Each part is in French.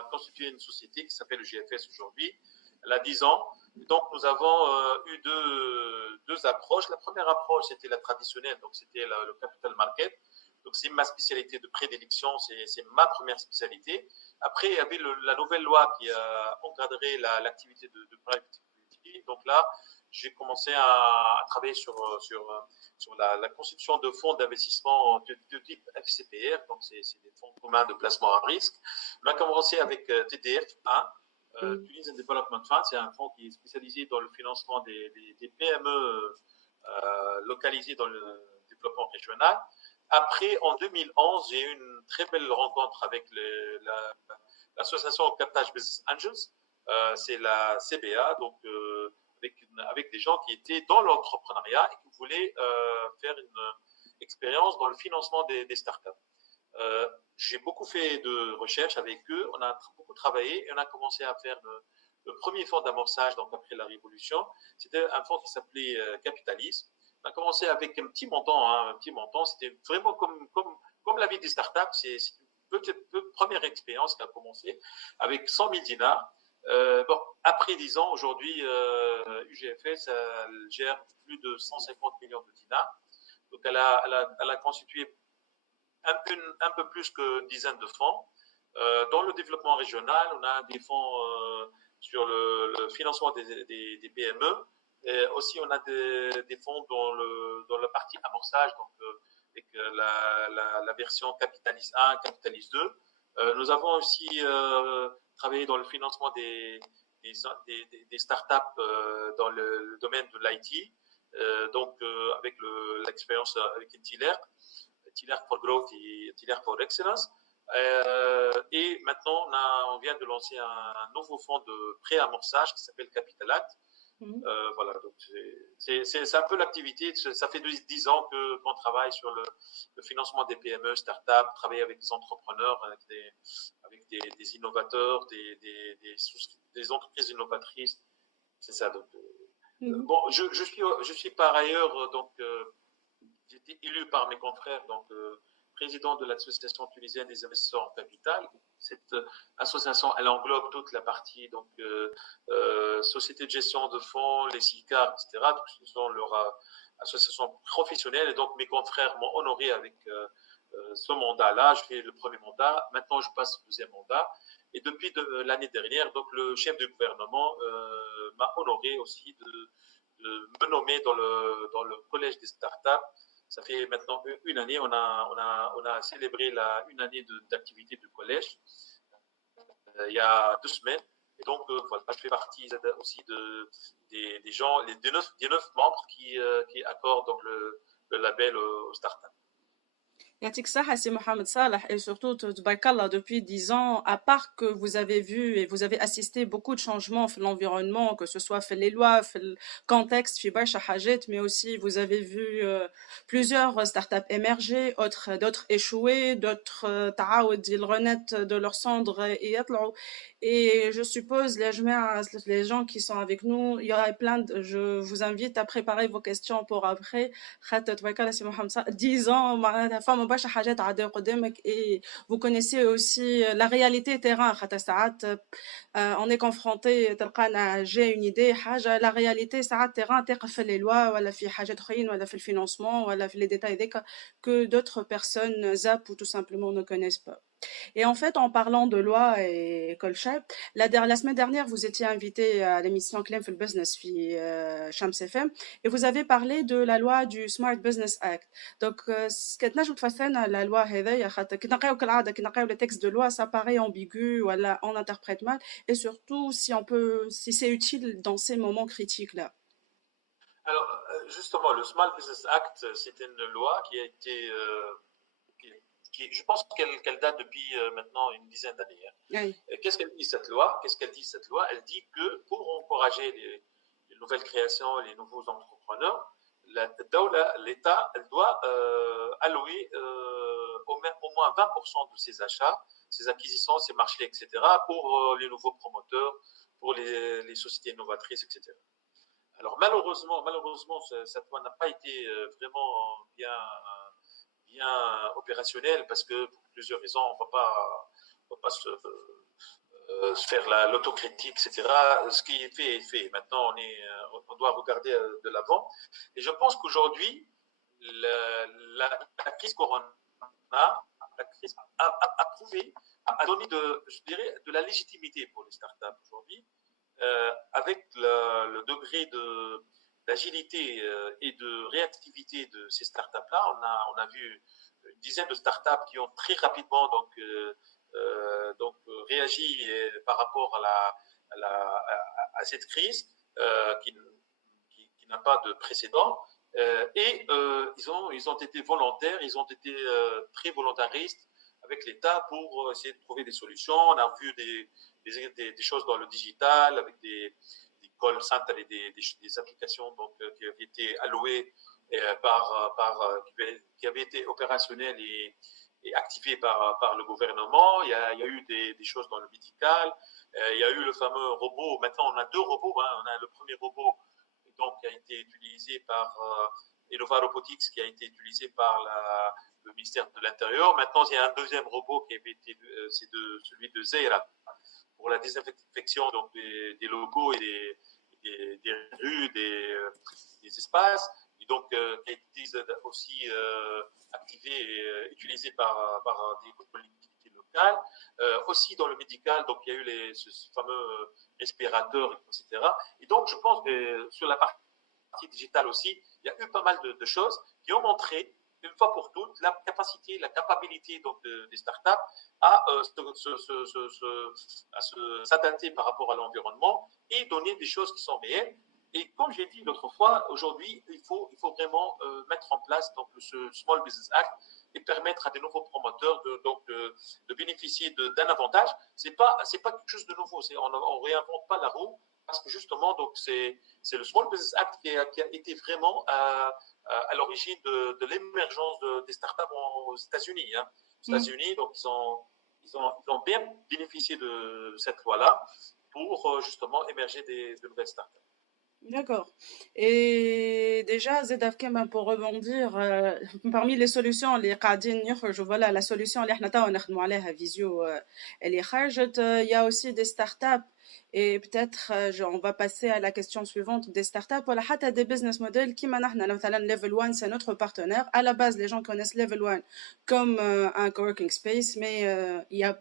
a constitué une société qui s'appelle le GFS aujourd'hui. Elle a 10 ans. Donc, nous avons eu deux approches. La première approche, c'était la traditionnelle, donc c'était le capital market. Donc, c'est ma spécialité de prédilection, c'est ma première spécialité. Après, il y avait la nouvelle loi qui a encadré l'activité de private equity. Donc là, j'ai commencé à travailler sur la constitution de fonds d'investissement de type FCPR, donc c'est des fonds communs de placement à risque. On a commencé avec TDF1, Tunisian Development Fund, c'est un fonds qui est spécialisé dans le financement des PME localisées dans le développement régional. Après, en 2011, j'ai eu une très belle rencontre avec l'association Captage Business Angels, c'est la CBA, donc avec des gens qui étaient dans l'entrepreneuriat et qui voulaient faire une expérience dans le financement des startups. J'ai beaucoup fait de recherches avec eux, on a beaucoup travaillé et on a commencé à faire le premier fonds d'amorçage, donc après la révolution. C'était un fonds qui s'appelait Capitalis. On a commencé avec un petit montant, c'était vraiment comme la vie des startups, c'est une première expérience qui a commencé avec 100 000 dinars. Bon, après 10 ans, aujourd'hui, UGFS gère plus de 150 millions de dinars. Donc, elle a constitué un peu plus qu'une dizaine de fonds. Dans le développement régional, on a des fonds sur le financement des PME. Et aussi, on a des fonds dans la partie amorçage, donc avec la version Capitalis 1, Capitalis 2. Nous avons aussi travaillé dans le financement des startups dans le domaine de l'IT, donc avec l'expérience avec Tiller for Growth et Tiller for Excellence. Et maintenant, on vient de lancer un nouveau fonds de pré-amorçage qui s'appelle Capital Act. Voilà, donc c'est un peu l'activité. Ça fait 10 ans qu'on travaille sur le financement des PME, startups, travailler avec des entrepreneurs, avec des innovateurs, des entreprises innovatrices. C'est ça. Donc, bon, je suis par ailleurs donc j'ai été élu par mes confrères, donc président de l'association tunisienne des investisseurs en capital. Cette association, elle englobe toute la partie donc société de gestion de fonds, les SICAR, etc. Donc, ce sont leurs associations professionnelles. Et donc, mes confrères m'ont honoré avec ce mandat-là. Je fais le premier mandat. Maintenant, je passe au deuxième mandat. Et depuis l'année dernière, donc le chef du gouvernement m'a honoré aussi de me nommer dans le collège des startups. Ça fait maintenant une année, on a célébré une année d'activité du collège il y a 2 semaines. Et donc, voilà, je fais partie aussi des gens, des 9 membres qui accordent donc le label aux startups. Yatik Saha, c'est Mohamed Salah, et surtout, Tabarakallah, depuis 10 ans, à part que vous avez vu et vous avez assisté beaucoup de changements dans l'environnement, que ce soit fait les lois, fait le contexte, fait Bacha Hajet, mais aussi vous avez vu plusieurs startups émerger, d'autres échouer, d'autres ta'aoud, ils renaissent de leurs cendres et yatlou. Et je suppose, les gens qui sont avec nous, il y aura je vous invite à préparer vos questions pour après. 10 ans, la femme باش حاجات عادية قدامك et vous connaissez aussi la réalité terrain. خاطر ساعات on est confronté تلقانا j'ai une idée حاجة la réalité ساعات terrain تقف في les lois ولا في حاجات أخرين ولا في le financement ولا في les détails ذيك que d'autres personnes zappent ou tout simplement ne connaissent pas. Et en fait, en parlant de loi et Kolchab, la semaine dernière, vous étiez invité à l'émission Clem for Business Shams FM et vous avez parlé de la loi du Smart Business Act. Donc, ce que tu as la loi, le texte de loi, ça paraît ambigu, voilà, on interprète mal, et surtout si c'est utile dans ces moments critiques-là. Alors, justement, le Small Business Act, c'est une loi qui a été je pense qu'elle date depuis maintenant une dizaine d'années. Oui. Qu'est-ce qu'elle dit cette loi? Elle dit que pour encourager les nouvelles créations, les nouveaux entrepreneurs, l'État elle doit allouer au moins 20% de ses achats, ses acquisitions, ses marchés, etc., pour les nouveaux promoteurs, pour les sociétés innovatrices, etc. Alors malheureusement, cette loi n'a pas été vraiment bien opérationnelle parce que pour plusieurs raisons, on ne va pas faire l'autocritique, etc. Ce qui est fait est fait. Maintenant, on doit regarder de l'avant. Et je pense qu'aujourd'hui, la crise Corona, la crise a prouvé, a donné je dirais, de la légitimité pour les startups aujourd'hui, avec le degré d'agilité et de réactivité de ces startups-là. On a vu une dizaine de startups qui ont très rapidement réagi par rapport à cette crise qui n'a pas de précédent. Ils ont été volontaires, ils ont été très volontaristes avec l'État pour essayer de trouver des solutions. On a vu des choses dans le digital avec des call centers et des applications qui avaient été allouées qui avaient été opérationnelles et activées par le gouvernement. Il y a eu des choses dans le médical. Il y a eu le fameux robot. Maintenant, on a deux robots. On a le premier robot qui a été utilisé par Innova Robotics, qui a été utilisé par le ministère de l'Intérieur. Maintenant, il y a un deuxième robot qui avait été, c'est celui de Zeira, pour la désinfection des locaux et des rues, des espaces, et donc qui a été aussi activé et utilisé par des collectivités locales. Aussi dans le médical, donc il y a eu ce fameux respirateurs, etc. Et donc je pense que sur la partie digitale aussi, il y a eu pas mal de choses qui ont montré une fois pour toutes la capacité, la capacité des startups à s'adapter par rapport à l'environnement et donner des choses qui sont réelles. Et comme j'ai dit l'autre fois, aujourd'hui, il faut vraiment mettre en place ce Small Business Act et permettre à des nouveaux promoteurs de bénéficier d'un avantage. C'est pas quelque chose de nouveau. On réinvente pas la roue, parce que justement, c'est le Small Business Act qui a été vraiment à l'origine de l'émergence des startups aux États-Unis. Aux États-Unis, donc ils ont bien bénéficié de cette loi-là pour justement émerger de nouvelles startups. D'accord. Et déjà, Zedaf Kemal, pour rebondir, parmi les solutions اللي قاعدين يخرجوا, voilà, la solution اللي احنا توا نخدموا عليها فيزيو اللي خرجت, il y a aussi des startups. Et peut-être, on va passer à la question suivante des startups. Voilà, حتى des business models qui maintenant, Level One, c'est notre partenaire. À la base, les gens connaissent Level One comme un coworking space, mais il y a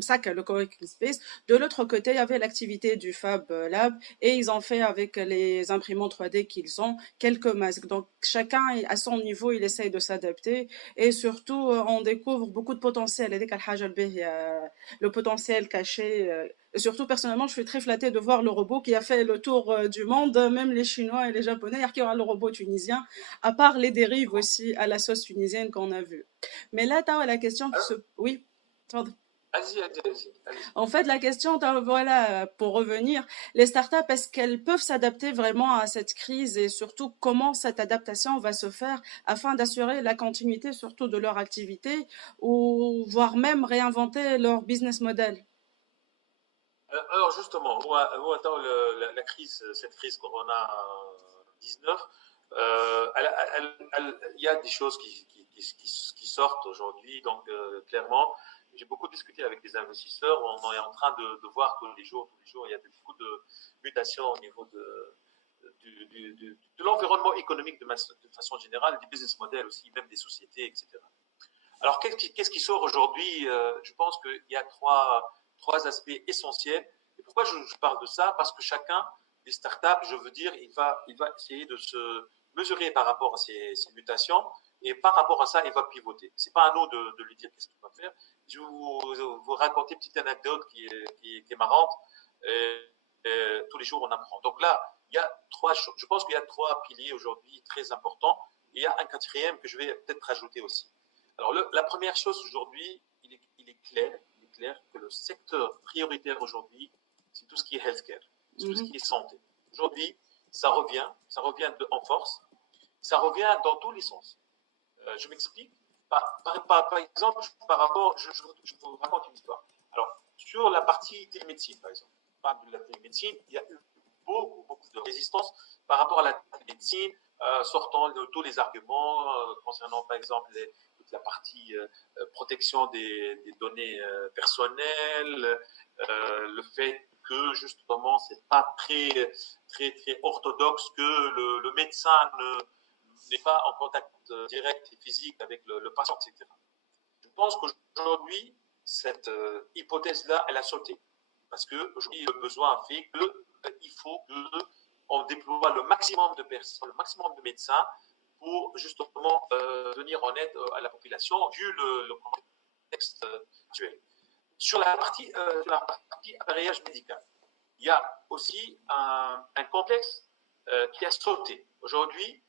ça que le coworking space. De l'autre côté, il y avait l'activité du Fab Lab, et ils ont fait avec les imprimantes 3D qu'ils ont quelques masques. Donc chacun à son niveau, il essaye de s'adapter, et surtout on découvre beaucoup de potentiel. Le potentiel caché. Et surtout, personnellement, je suis très flattée de voir le robot qui a fait le tour du monde. Même les Chinois et les Japonais, il y aura le robot tunisien, à part les dérives aussi à la sauce tunisienne qu'on a vue. Mais là, tu as la question qui se... Oui, pardon. Allez-y. En fait, la question, voilà, pour revenir, les startups, est-ce qu'elles peuvent s'adapter vraiment à cette crise, et surtout comment cette adaptation va se faire afin d'assurer la continuité surtout de leur activité, ou voire même réinventer leur business model? Alors justement, cette crise Corona 19, il y a des choses qui sortent aujourd'hui. Donc clairement, j'ai beaucoup discuté avec des investisseurs. On est en train de voir tous les jours, il y a beaucoup de mutations au niveau de l'environnement économique de façon générale, des business models aussi, même des sociétés, etc. Alors qu'est-ce qui sort aujourd'hui? Je pense qu'il y a trois aspects essentiels. Et pourquoi je parle de ça? Parce que chacun des startups, je veux dire, il va essayer de se mesurer par rapport à ces mutations, et par rapport à ça, il va pivoter. C'est pas à nous de lui dire qu'est-ce qu'il va faire. Je vais vous raconter une petite anecdote qui est marrante. Tous les jours, on apprend. Donc là, je pense qu'il y a trois piliers aujourd'hui très importants. Il y a un quatrième que je vais peut-être rajouter aussi. Alors, la première chose aujourd'hui, il est clair que le secteur prioritaire aujourd'hui, c'est tout ce qui est healthcare, c'est tout ce qui est santé. Aujourd'hui, ça revient en force, ça revient dans tous les sens. Je m'explique. Par exemple, je vous raconte une histoire. Alors, sur la partie télémédecine, par exemple, de la télémédecine, il y a eu beaucoup de résistance par rapport à la télémédecine, sortant de tous les arguments concernant, par exemple, la partie protection des données personnelles, le fait que justement c'est pas très orthodoxe que le médecin n'est pas en contact direct et physique avec le patient, etc. Je pense qu'aujourd'hui cette hypothèse-là, elle a sauté parce que aujourd'hui le besoin fait que il faut qu'on déploie le maximum de personnes, le maximum de médecins pour justement venir en aide à la population vu le contexte actuel. Sur la partie appareillage médical, il y a aussi un complexe qui a sauté. Aujourd'hui,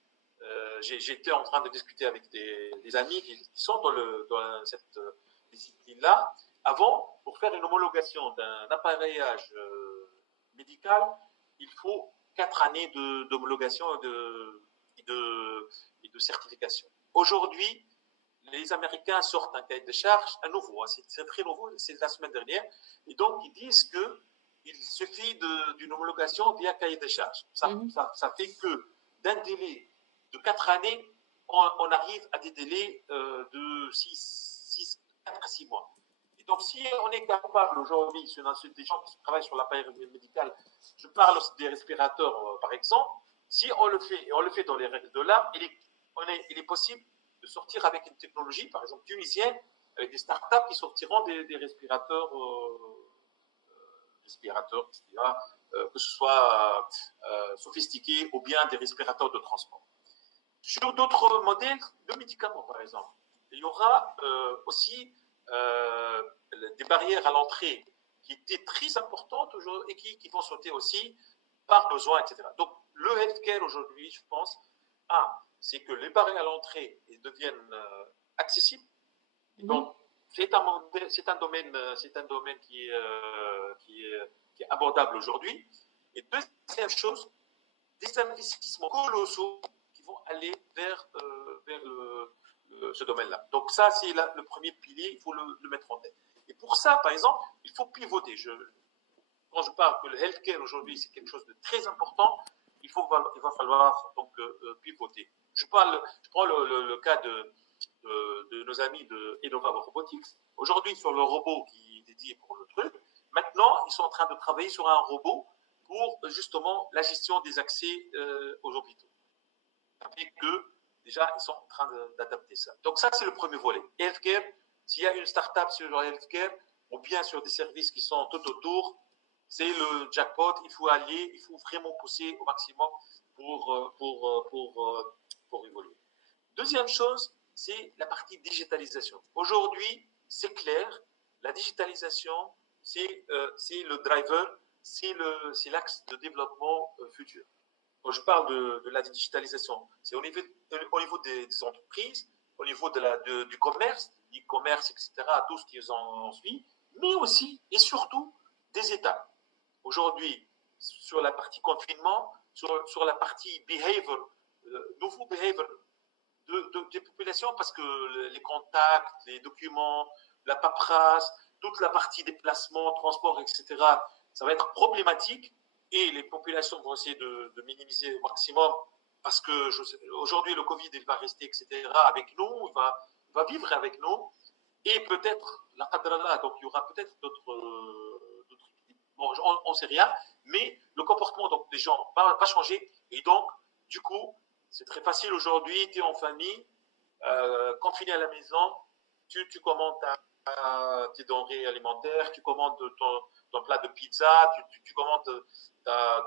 j'étais en train de discuter avec des amis qui sont dans cette discipline-là. Avant, pour faire une homologation d'un appareillage médical, il faut 4 années d'homologation et de certification. Aujourd'hui, les Américains sortent un cahier de charges à nouveau, c'est très nouveau, c'est la semaine dernière, et donc ils disent qu'il suffit d'une homologation via cahier de charges. Ça fait que d'un délai de 4 années, on arrive à des délais de 4 à 6 mois. Et donc, si on est capable aujourd'hui, sur des gens qui travaillent sur l'appareil médical, je parle des respirateurs par exemple, si on le fait, et on le fait dans les règles de l'art, il est possible de sortir avec une technologie, par exemple tunisienne, avec des startups qui sortiront des respirateurs, etc., que ce soit sophistiqués ou bien des respirateurs de transport. Sur d'autres modèles de médicaments, par exemple, il y aura aussi des barrières à l'entrée qui étaient très importantes aujourd'hui et qui vont sauter aussi par besoin, etc. Donc, le healthcare aujourd'hui, je pense, c'est que les barrières à l'entrée deviennent accessibles. Donc, c'est un domaine qui est abordable aujourd'hui. Et deuxième chose, des investissements colossaux qui vont aller vers ce domaine-là. Donc ça, c'est le premier pilier, il faut le mettre en tête. Et pour ça, par exemple, il faut pivoter. Quand je parle que le healthcare aujourd'hui, c'est quelque chose de très important, il va falloir donc pivoter. Je prends le cas de nos amis de Innova Robotics. Aujourd'hui, sur le robot qui est dédié pour le truc, maintenant, ils sont en train de travailler sur un robot pour justement la gestion des accès aux hôpitaux. Et que déjà, ils sont en train d'adapter ça. Donc ça, c'est le premier volet. Healthcare, s'il y a une start-up sur le healthcare, ou bien sur des services qui sont tout autour, c'est le jackpot, il faut vraiment pousser au maximum pour évoluer. Deuxième chose, c'est la partie digitalisation. Aujourd'hui, c'est clair, la digitalisation, c'est le driver, c'est l'axe de développement futur. Quand je parle de la digitalisation, c'est au niveau des entreprises, au niveau du commerce, l'e-commerce, etc., tout ce qui en suit, mais aussi et surtout des États. Aujourd'hui, sur la partie confinement, sur la partie behavior, nouveau behavior des populations, parce que les contacts, les documents, la paperasse, toute la partie déplacement, transport, etc., ça va être problématique et les populations vont essayer de minimiser au maximum parce que aujourd'hui le Covid il va rester, etc., avec nous, il va vivre avec nous et peut-être la qadrallah, donc il y aura peut-être d'autres bon, on ne sait rien, mais le comportement donc, des gens va changer et donc du coup c'est très facile aujourd'hui, tu es en famille, confiné à la maison, tu commandes tes denrées alimentaires, tu commandes ton plat de pizza, tu commandes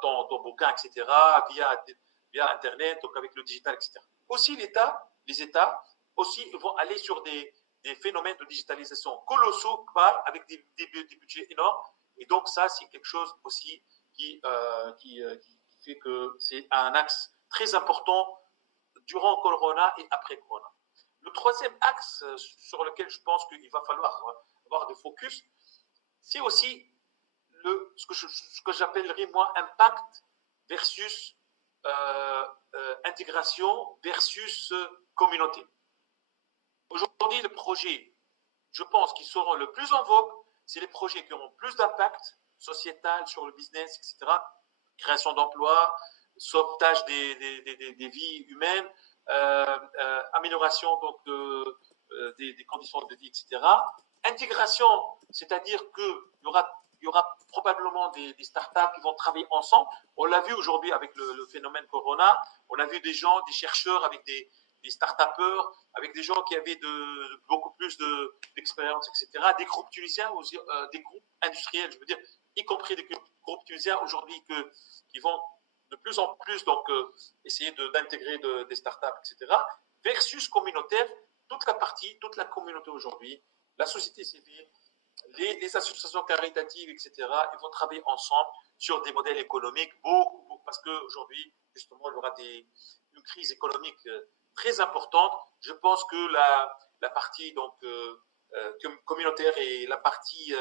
ton bouquin, etc., via Internet, donc avec le digital, etc. Aussi, les États aussi vont aller sur des phénomènes de digitalisation colossaux, avec des budgets énormes. Et donc, ça, c'est quelque chose aussi qui fait que c'est un axe très important durant Corona et après Corona. Le troisième axe sur lequel je pense qu'il va falloir avoir des focus, c'est aussi ce que j'appellerais moi impact versus intégration versus communauté. Aujourd'hui, les projets, je pense, qui seront le plus en vogue, c'est les projets qui auront plus d'impact sociétal sur le business, etc. Création d'emplois, sauvetage des vies humaines, amélioration donc des conditions de vie, etc. Intégration, c'est-à-dire qu'il y aura probablement des startups qui vont travailler ensemble. On l'a vu aujourd'hui avec le phénomène Corona. On a vu des gens, des chercheurs avec des start-upers, avec des gens qui avaient beaucoup plus d'expérience, etc. Des groupes tunisiens, des groupes industriels, je veux dire, y compris des groupes tunisiens aujourd'hui qui vont de plus en plus donc essayer d'intégrer des startups, etc. Versus communautaire, toute la communauté aujourd'hui, la société civile, les associations caritatives, etc. Ils vont travailler ensemble sur des modèles économiques, beaucoup parce qu'aujourd'hui, justement, il y aura une crise économique très importante. Je pense que la partie donc communautaire et la partie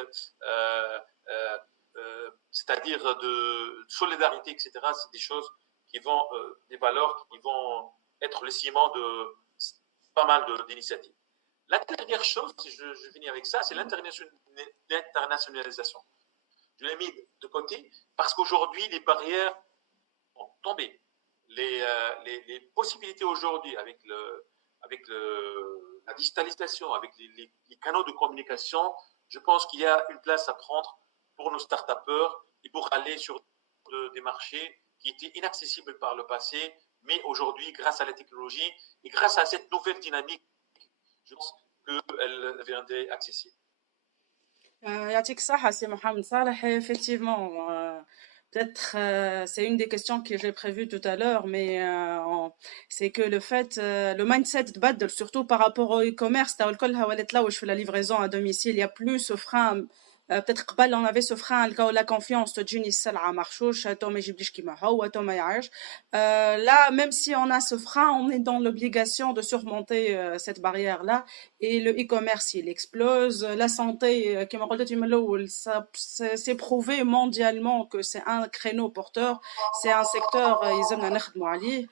c'est-à-dire de solidarité, etc. C'est des choses qui vont, des valeurs qui vont être le ciment de pas mal d'initiatives. La dernière chose, si je finis avec ça, c'est l'internationalisation. Je l'ai mis de côté parce qu'aujourd'hui, les barrières ont tombé. Les possibilités aujourd'hui avec la digitalisation, avec les canaux de communication, je pense qu'il y a une place à prendre pour nos start-upers et pour aller sur des marchés qui étaient inaccessibles par le passé, mais aujourd'hui, grâce à la technologie et grâce à cette nouvelle dynamique, je pense qu'elle deviendrait accessible. يعطيك الصحة سي محمد صالح. Effectivement, peut-être c'est une des questions que j'ai prévues tout à l'heure, mais c'est que le fait, le mindset تبدل surtout par rapport au e-commerce. تاع الكلها ولات لوش في la livraison à domicile. Il y a plus ce frein. Peut-être قبل on avait ce frein la confiance تجيني السلعة مرشوش تو ما يجيبليش كيما هو تو ما يعرفش. Là, même si on a ce frein, on est dans l'obligation de surmonter cette barrière-là. Et le e-commerce, il explose. La santé, comme on dit, c'est prouvé mondialement que c'est un créneau porteur. C'est un secteur, ils aiment نخدموا عليه.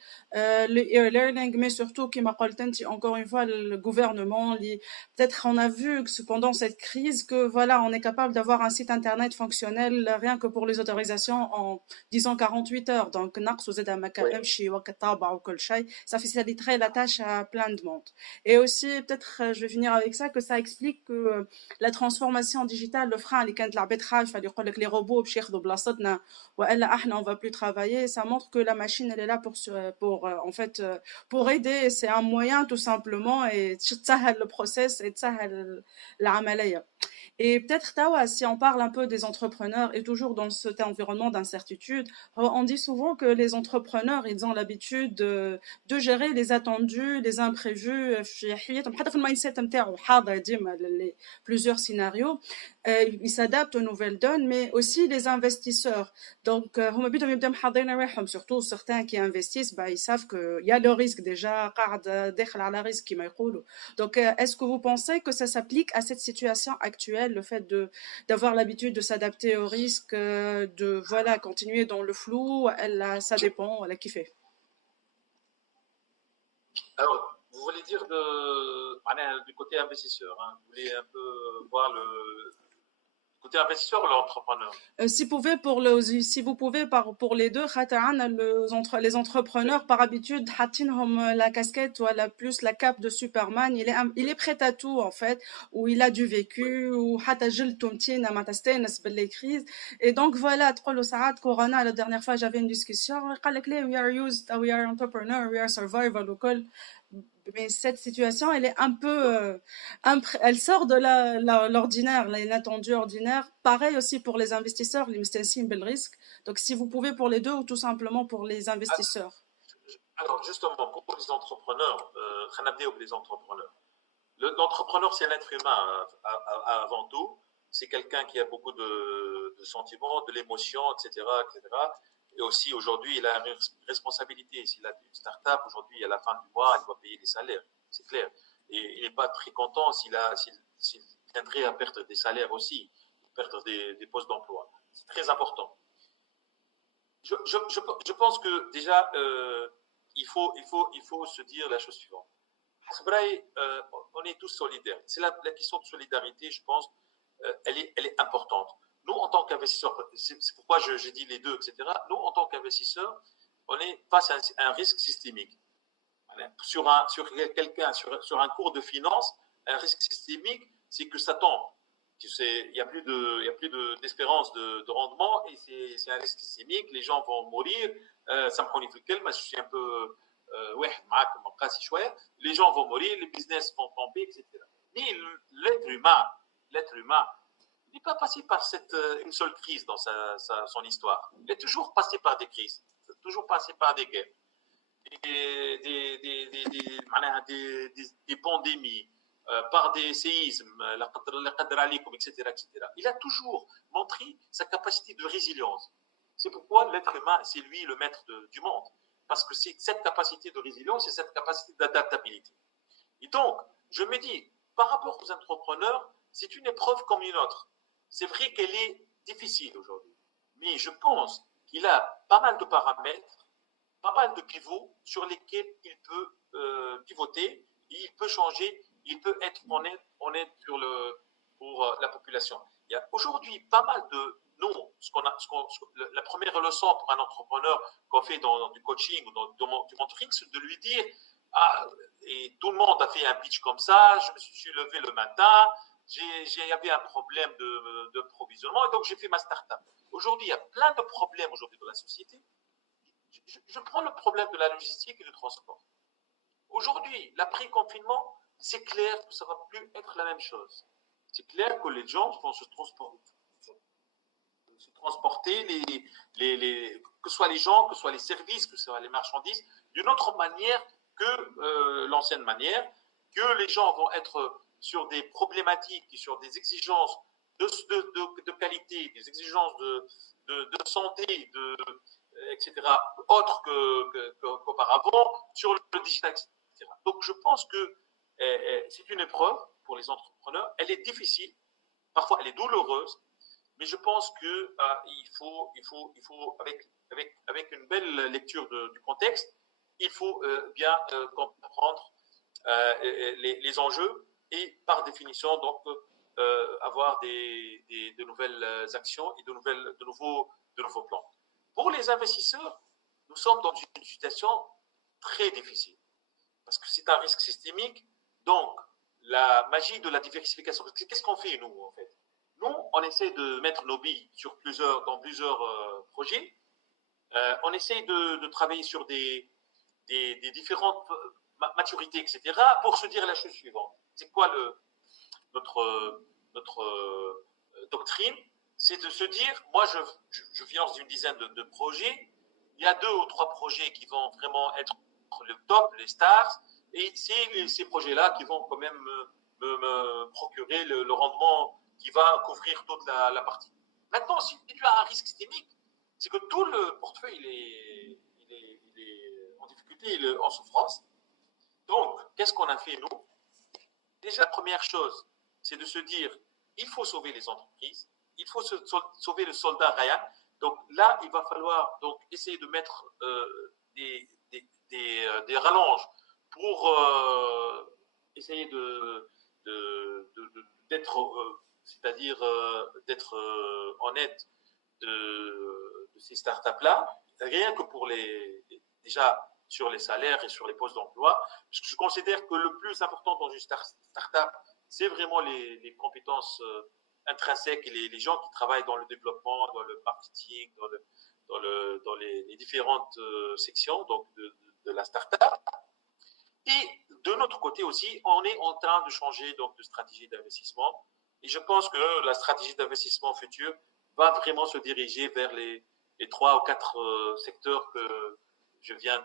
Le e-learning, mais surtout, comme on dit, encore une fois, le gouvernement, peut-être on a vu que pendant cette crise que voilà, on est capable d'avoir un site internet fonctionnel rien que pour les autorisations en disons 48 heures. Donc, ça faciliterait la tâche à plein de monde. Et aussi, peut-être, je vais finir avec ça, que ça explique que la transformation digitale, le frein, اللي كانت l'arbitrage, fallait dire que les robots باش ياخذوا بلاصتنا والا احنا on va plus travailler, ça montre que la machine elle est là pour en fait pour aider, c'est un moyen tout simplement et تسهل le process et تسهل العملية. Et peut-être, Tawa, si on parle un peu des entrepreneurs et toujours dans cet environnement d'incertitude, on dit souvent que les entrepreneurs, ils ont l'habitude de gérer les attendus, les imprévus, plusieurs scénarios. Ils s'adaptent aux nouvelles donnes, mais aussi les investisseurs. Donc, surtout certains qui investissent, ils savent qu'il y a le risque déjà, risque. Donc, est-ce que vous pensez que ça s'applique à cette situation actuelle, le fait d'avoir l'habitude de s'adapter au risque, de voilà continuer dans le flou, ça dépend, elle a kiffé. Alors, vous voulez dire du côté investisseur, hein, vous voulez un peu voir le côté investisseur ou l'entrepreneur? Si vous pouvez pour les deux, les entrepreneurs par habitude, la casquette ou plus la cape de Superman, il est prêt à tout en fait, où il a du vécu, ou les crises. Et donc voilà, Corona, la dernière fois j'avais une discussion, we are used, we are entrepreneur, we are survival, mais cette situation, elle est un peu, elle sort de l'ordinaire, l'inattendu ordinaire. Pareil aussi pour les investisseurs, les bel risque. Donc, si vous pouvez pour les deux ou tout simplement pour les investisseurs. Alors, justement, pour les entrepreneurs, l'entrepreneur, c'est l'être humain avant tout. C'est quelqu'un qui a beaucoup de sentiments, de l'émotion, etc., etc. Et aussi, aujourd'hui, il a une responsabilité. S'il a une start-up, aujourd'hui, à la fin du mois, il doit payer des salaires. C'est clair. Et il n'est pas très content s'il viendrait à perdre des salaires aussi, perdre des postes d'emploi. C'est très important. Je pense que déjà, il faut se dire la chose suivante. On est tous solidaires. C'est la question de solidarité, je pense, elle est importante. Nous, en tant qu'investisseurs, c'est pourquoi j'ai dit les deux, etc. Nous, en tant qu'investisseurs, on est face à un risque systémique. Sur un cours de finance, Un risque systémique, c'est que ça tombe. Il n'y a plus d'espérance de rendement et c'est un risque systémique. Les gens vont mourir. Ça me prend je suis un peu les gens vont mourir, les business vont tomber, etc. Mais l'être humain n'est pas passé par une seule crise dans son histoire. Il est toujours passé par des crises, toujours passé par des guerres, des pandémies, par des séismes, etc., etc. Il a toujours montré sa capacité de résilience. C'est pourquoi l'être humain, c'est lui le maître du monde. Parce que c'est cette capacité de résilience et cette capacité d'adaptabilité. Et donc, je me dis, par rapport aux entrepreneurs, c'est une épreuve comme une autre. C'est vrai qu'elle est difficile aujourd'hui. Mais je pense qu'il a pas mal de paramètres, pas mal de pivots sur lesquels il peut pivoter, et il peut changer, il peut être honnête pour la population. Il y a aujourd'hui pas mal de la première leçon pour un entrepreneur qu'on fait dans du coaching ou dans du mentoring, c'est de lui dire et tout le monde a fait un pitch comme ça, je me suis levé le matin, il y avait un problème de provisionnement et donc j'ai fait ma start-up. Aujourd'hui, il y a plein de problèmes aujourd'hui dans la société. Je prends le problème de la logistique et du transport. Aujourd'hui, l'après-confinement, c'est clair que ça ne va plus être la même chose. C'est clair que les gens vont se transporter, que ce soit les gens, que ce soit les services, que ce soit les marchandises, d'une autre manière que l'ancienne manière, que les gens vont être sur des problématiques et sur des exigences de qualité, des exigences de santé, etc., autres qu'auparavant, sur le digital, etc. Donc je pense que c'est une épreuve pour les entrepreneurs. Elle est difficile, parfois elle est douloureuse, mais je pense que il faut avec une belle lecture du contexte, il faut bien comprendre les enjeux et par définition donc avoir de nouvelles actions et de nouveaux plans. Pour les investisseurs, nous sommes dans une situation très difficile parce que c'est un risque systémique. Donc, la magie de la diversification. Qu'est-ce qu'on fait, nous, en fait? Nous, on essaie de mettre nos billes dans plusieurs projets. On essaie de travailler sur des différentes maturités, etc., pour se dire la chose suivante. C'est quoi notre doctrine? C'est de se dire, moi, je finance une dizaine de projets. Il y a 2 ou 3 projets qui vont vraiment être le top, les stars, et c'est ces projets-là qui vont quand même me procurer le rendement qui va couvrir toute la partie. Maintenant, si tu as un risque systémique, c'est que tout le portefeuille il est en difficulté, il est en souffrance. Donc, qu'est-ce qu'on a fait, nous? Déjà, la première chose, c'est de se dire, il faut sauver les entreprises, il faut sauver le soldat Ryan. Donc là, il va falloir donc essayer de mettre des rallonges pour essayer d'être, c'est-à-dire d'être honnête de ces startups-là, rien que pour déjà sur les salaires et sur les postes d'emploi, parce que je considère que le plus important dans une startup, c'est vraiment les compétences intrinsèques et les gens qui travaillent dans le développement, dans le marketing, dans les différentes sections donc de la startup. Et de notre côté aussi, on est en train de changer donc de stratégie d'investissement. Et je pense que la stratégie d'investissement future va vraiment se diriger vers les 3 ou 4 secteurs que je viens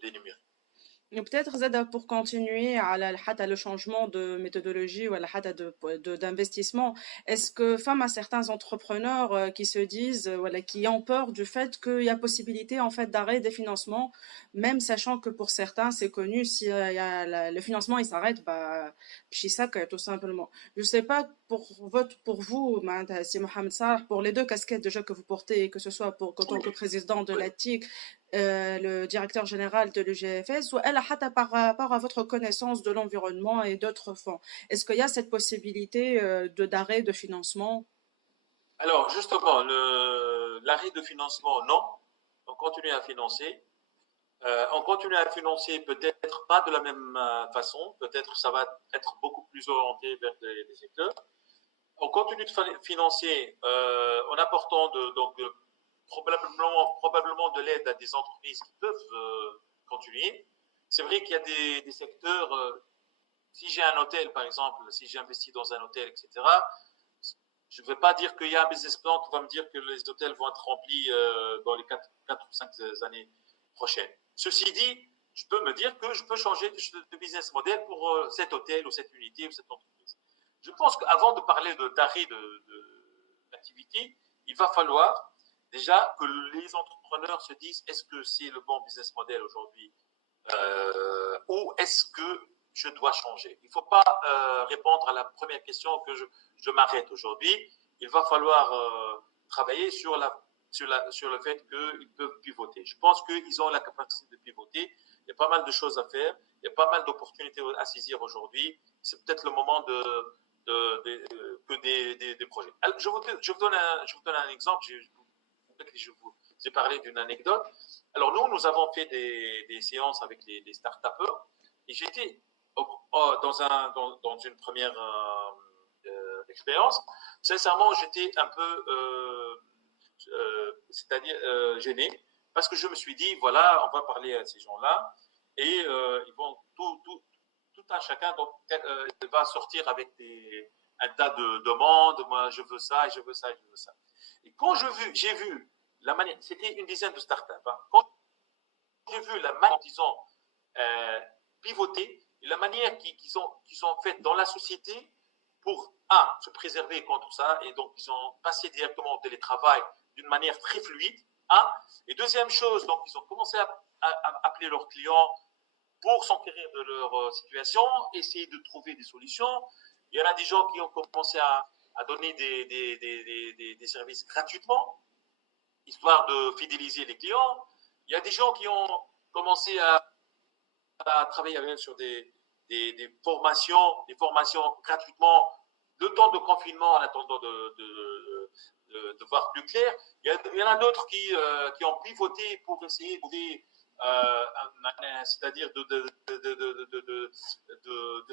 d'énumérer. peut-être Zada, pour continuer à le changement de méthodologie ou d'investissement, est-ce que femme à certains entrepreneurs qui se disent voilà, qui ont peur du fait qu'il y a possibilité en fait d'arrêt des financements, même sachant que pour certains c'est connu, si le financement il s'arrête, bah pchisak tout simplement. Je sais pas pour vous, si Mohamed Salah, pour les 2 casquettes déjà que vous portez, que ce soit en tant que président de l'ATIC, le directeur général de l'UGFS, ou elle a par rapport à votre connaissance de l'environnement et d'autres fonds. Est-ce qu'il y a cette possibilité d'arrêt de financement? Alors, justement, l'arrêt de financement, non. On continue à financer. On continue à financer peut-être pas de la même façon, peut-être ça va être beaucoup plus orienté vers des secteurs. On continue de financer en apportant probablement de l'aide à des entreprises qui peuvent continuer. C'est vrai qu'il y a des secteurs, si j'ai un hôtel par exemple, si j'investis dans un hôtel, etc., je ne vais pas dire qu'il y a un business plan qui va me dire que les hôtels vont être remplis dans les 4 ou 5 années prochaines. Ceci dit, je peux me dire que je peux changer de business model pour cet hôtel ou cette unité ou cette entreprise. Je pense qu'avant de parler d'arrêt d'activité, il va falloir déjà que les entrepreneurs se disent est-ce que c'est le bon business model aujourd'hui ou est-ce que je dois changer. Il ne faut pas répondre à la première question que je m'arrête aujourd'hui. Il va falloir travailler sur le fait qu'ils peuvent pivoter. Je pense qu'ils ont la capacité de pivoter. Il y a pas mal de choses à faire. Il y a pas mal d'opportunités à saisir aujourd'hui. C'est peut-être le moment des projets. Alors, je vous donne un exemple. Je vous ai parlé d'une anecdote. Alors nous avons fait des séances avec des start-upers et j'étais dans une première expérience. Sincèrement, j'étais un peu c'est-à-dire gêné parce que je me suis dit voilà, on va parler à ces gens-là et ils vont tout un chacun donc, va sortir avec un tas de demandes. Moi, je veux ça, je veux ça, je veux ça. Et quand j'ai vu la manière, c'était une dizaine de startups. Hein, quand j'ai vu la manière dont ils ont pivoté, la manière qu'ils ont faite dans la société pour, se préserver contre ça, et donc ils ont passé directement au télétravail d'une manière très fluide, et deuxième chose, donc ils ont commencé à appeler leurs clients pour s'enquérir de leur situation, essayer de trouver des solutions. Il y en a des gens qui ont commencé à donner des services gratuitement, histoire de fidéliser les clients. Il y a des gens qui ont commencé à travailler sur des formations gratuitement, le temps de confinement en attendant de voir plus clair. Il y en a d'autres qui ont pivoté pour essayer de trouver c'est-à-dire de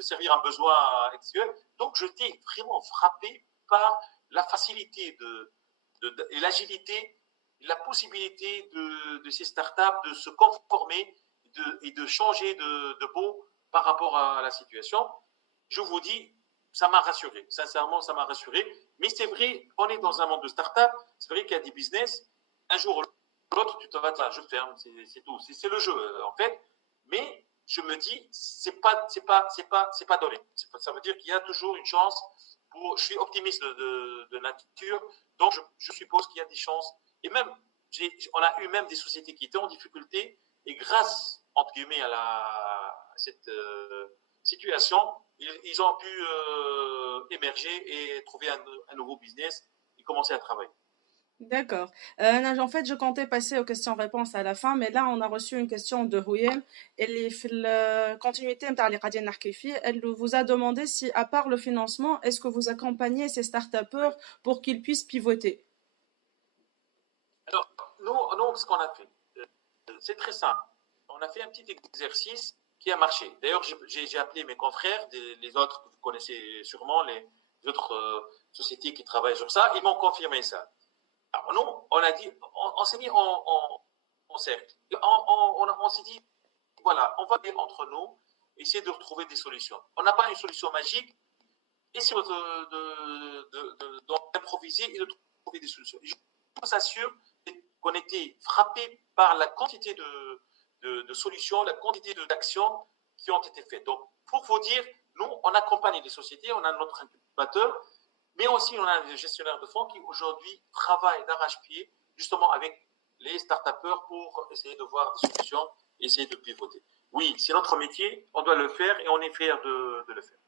servir un besoin actuel. Donc, j'étais vraiment frappé par la facilité et l'agilité, la possibilité de ces startups de se conformer et de changer de peau par rapport à la situation. Je vous dis, ça m'a rassuré. Sincèrement, ça m'a rassuré. Mais c'est vrai, on est dans un monde de startup. C'est vrai qu'il y a des business. Un jour ou l'autre, tu te vas là, je ferme, c'est tout. C'est le jeu, en fait. Mais je me dis, c'est pas donné. Ça veut dire qu'il y a toujours une chance. Je suis optimiste de nature, donc je suppose qu'il y a des chances. Et même, on a eu même des sociétés qui étaient en difficulté, et grâce, entre guillemets, à cette situation, ils ont pu émerger et trouver un nouveau business et commencer à travailler. D'accord. En fait, je comptais passer aux questions-réponses à la fin, mais là, on a reçu une question de Rouyen. Elle est في continuité نتاع اللي قاعدين نحكي فيه. Elle vous a demandé si, à part le financement, est-ce que vous accompagnez ces start-upers pour qu'ils puissent pivoter? Alors, nous, ce qu'on a fait, c'est très simple. On a fait un petit exercice qui a marché. D'ailleurs, j'ai appelé mes confrères, les autres que vous connaissez sûrement, les autres sociétés qui travaillent sur ça, ils m'ont confirmé ça. Alors nous, on a dit, on s'est mis en cercle. On s'est dit, voilà, on va dire entre nous, essayer de retrouver des solutions. On n'a pas une solution magique, essayer d'improviser et de trouver des solutions. Je vous assure qu'on était frappé par la quantité de solutions, la quantité d'actions qui ont été faites. Donc, pour vous dire, nous, on accompagne les sociétés, on a notre incubateur, mais aussi on a des gestionnaires de fonds qui aujourd'hui travaillent d'arrache-pied justement avec les start-upers pour essayer de voir des solutions, essayer de pivoter. Oui, c'est notre métier, on doit le faire et on est fiers de le faire.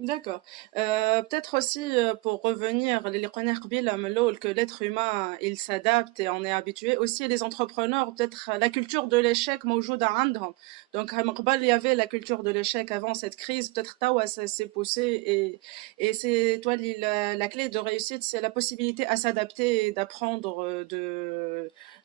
D'accord. Peut-être aussi pour revenir, que l'être humain il s'adapte et on est habitué. Aussi les entrepreneurs, peut-être la culture de l'échec موجودة عندهم. Donc il y avait la culture de l'échec avant cette crise. Peut-être tawa ça s'est poussé et c'est toi la clé de réussite, c'est la possibilité à s'adapter et d'apprendre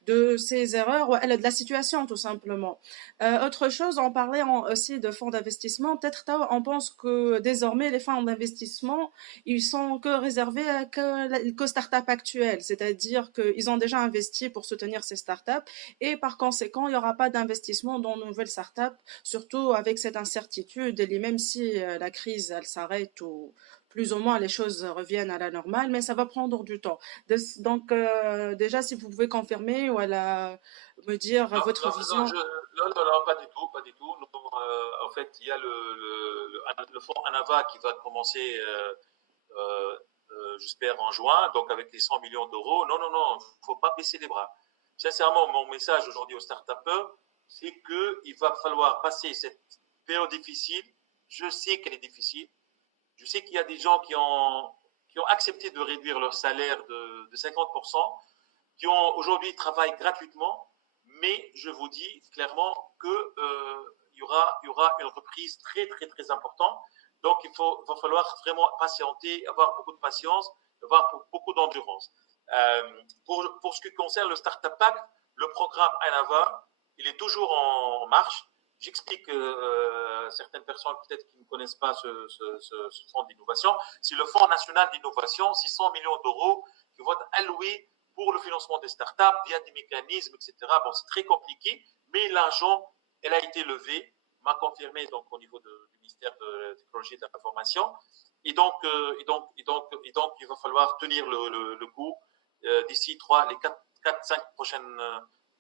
de ces erreurs ou de la situation tout simplement. Autre chose, on parlait aussi de fonds d'investissement. Peut-être on pense que désormais les fonds d'investissement ils sont que réservés qu'aux startups actuelles, c'est-à-dire qu'ils ont déjà investi pour soutenir ces startups et par conséquent il n'y aura pas d'investissement dans de nouvelles startups, surtout avec cette incertitude et même si la crise elle s'arrête ou plus ou moins les choses reviennent à la normale, mais ça va prendre du temps. Donc déjà si vous pouvez confirmer ou me dire Non, votre non, non, vision. non, pas du tout, pas du tout. Non, en fait, il y a le fonds Anava qui va commencer, j'espère, en juin, donc avec les 100 millions d'euros. Non, non, non, il ne faut pas baisser les bras. Sincèrement, mon message aujourd'hui aux start-upers, c'est qu'il va falloir passer cette période difficile. Je sais qu'elle est difficile. Je sais qu'il y a des gens qui ont accepté de réduire leur salaire de 50%, qui ont aujourd'hui travaillent gratuitement, mais je vous dis clairement que il y aura une reprise très très très importante. Donc va falloir vraiment patienter, avoir beaucoup de patience, avoir beaucoup d'endurance. Pour ce qui concerne le Startup Pack, le programme Anava, il est toujours en marche. J'explique certaines personnes peut-être qui ne connaissent pas ce fonds d'innovation. C'est le Fonds national d'innovation, 600 millions d'euros qui vont être alloués pour le financement des startups via des mécanismes, etc. Bon, c'est très compliqué, mais l'argent, elle a été levée, m'a confirmé donc au niveau du ministère de la Technologie et de l'Information. Et donc, il va falloir tenir le coup d'ici les 4-5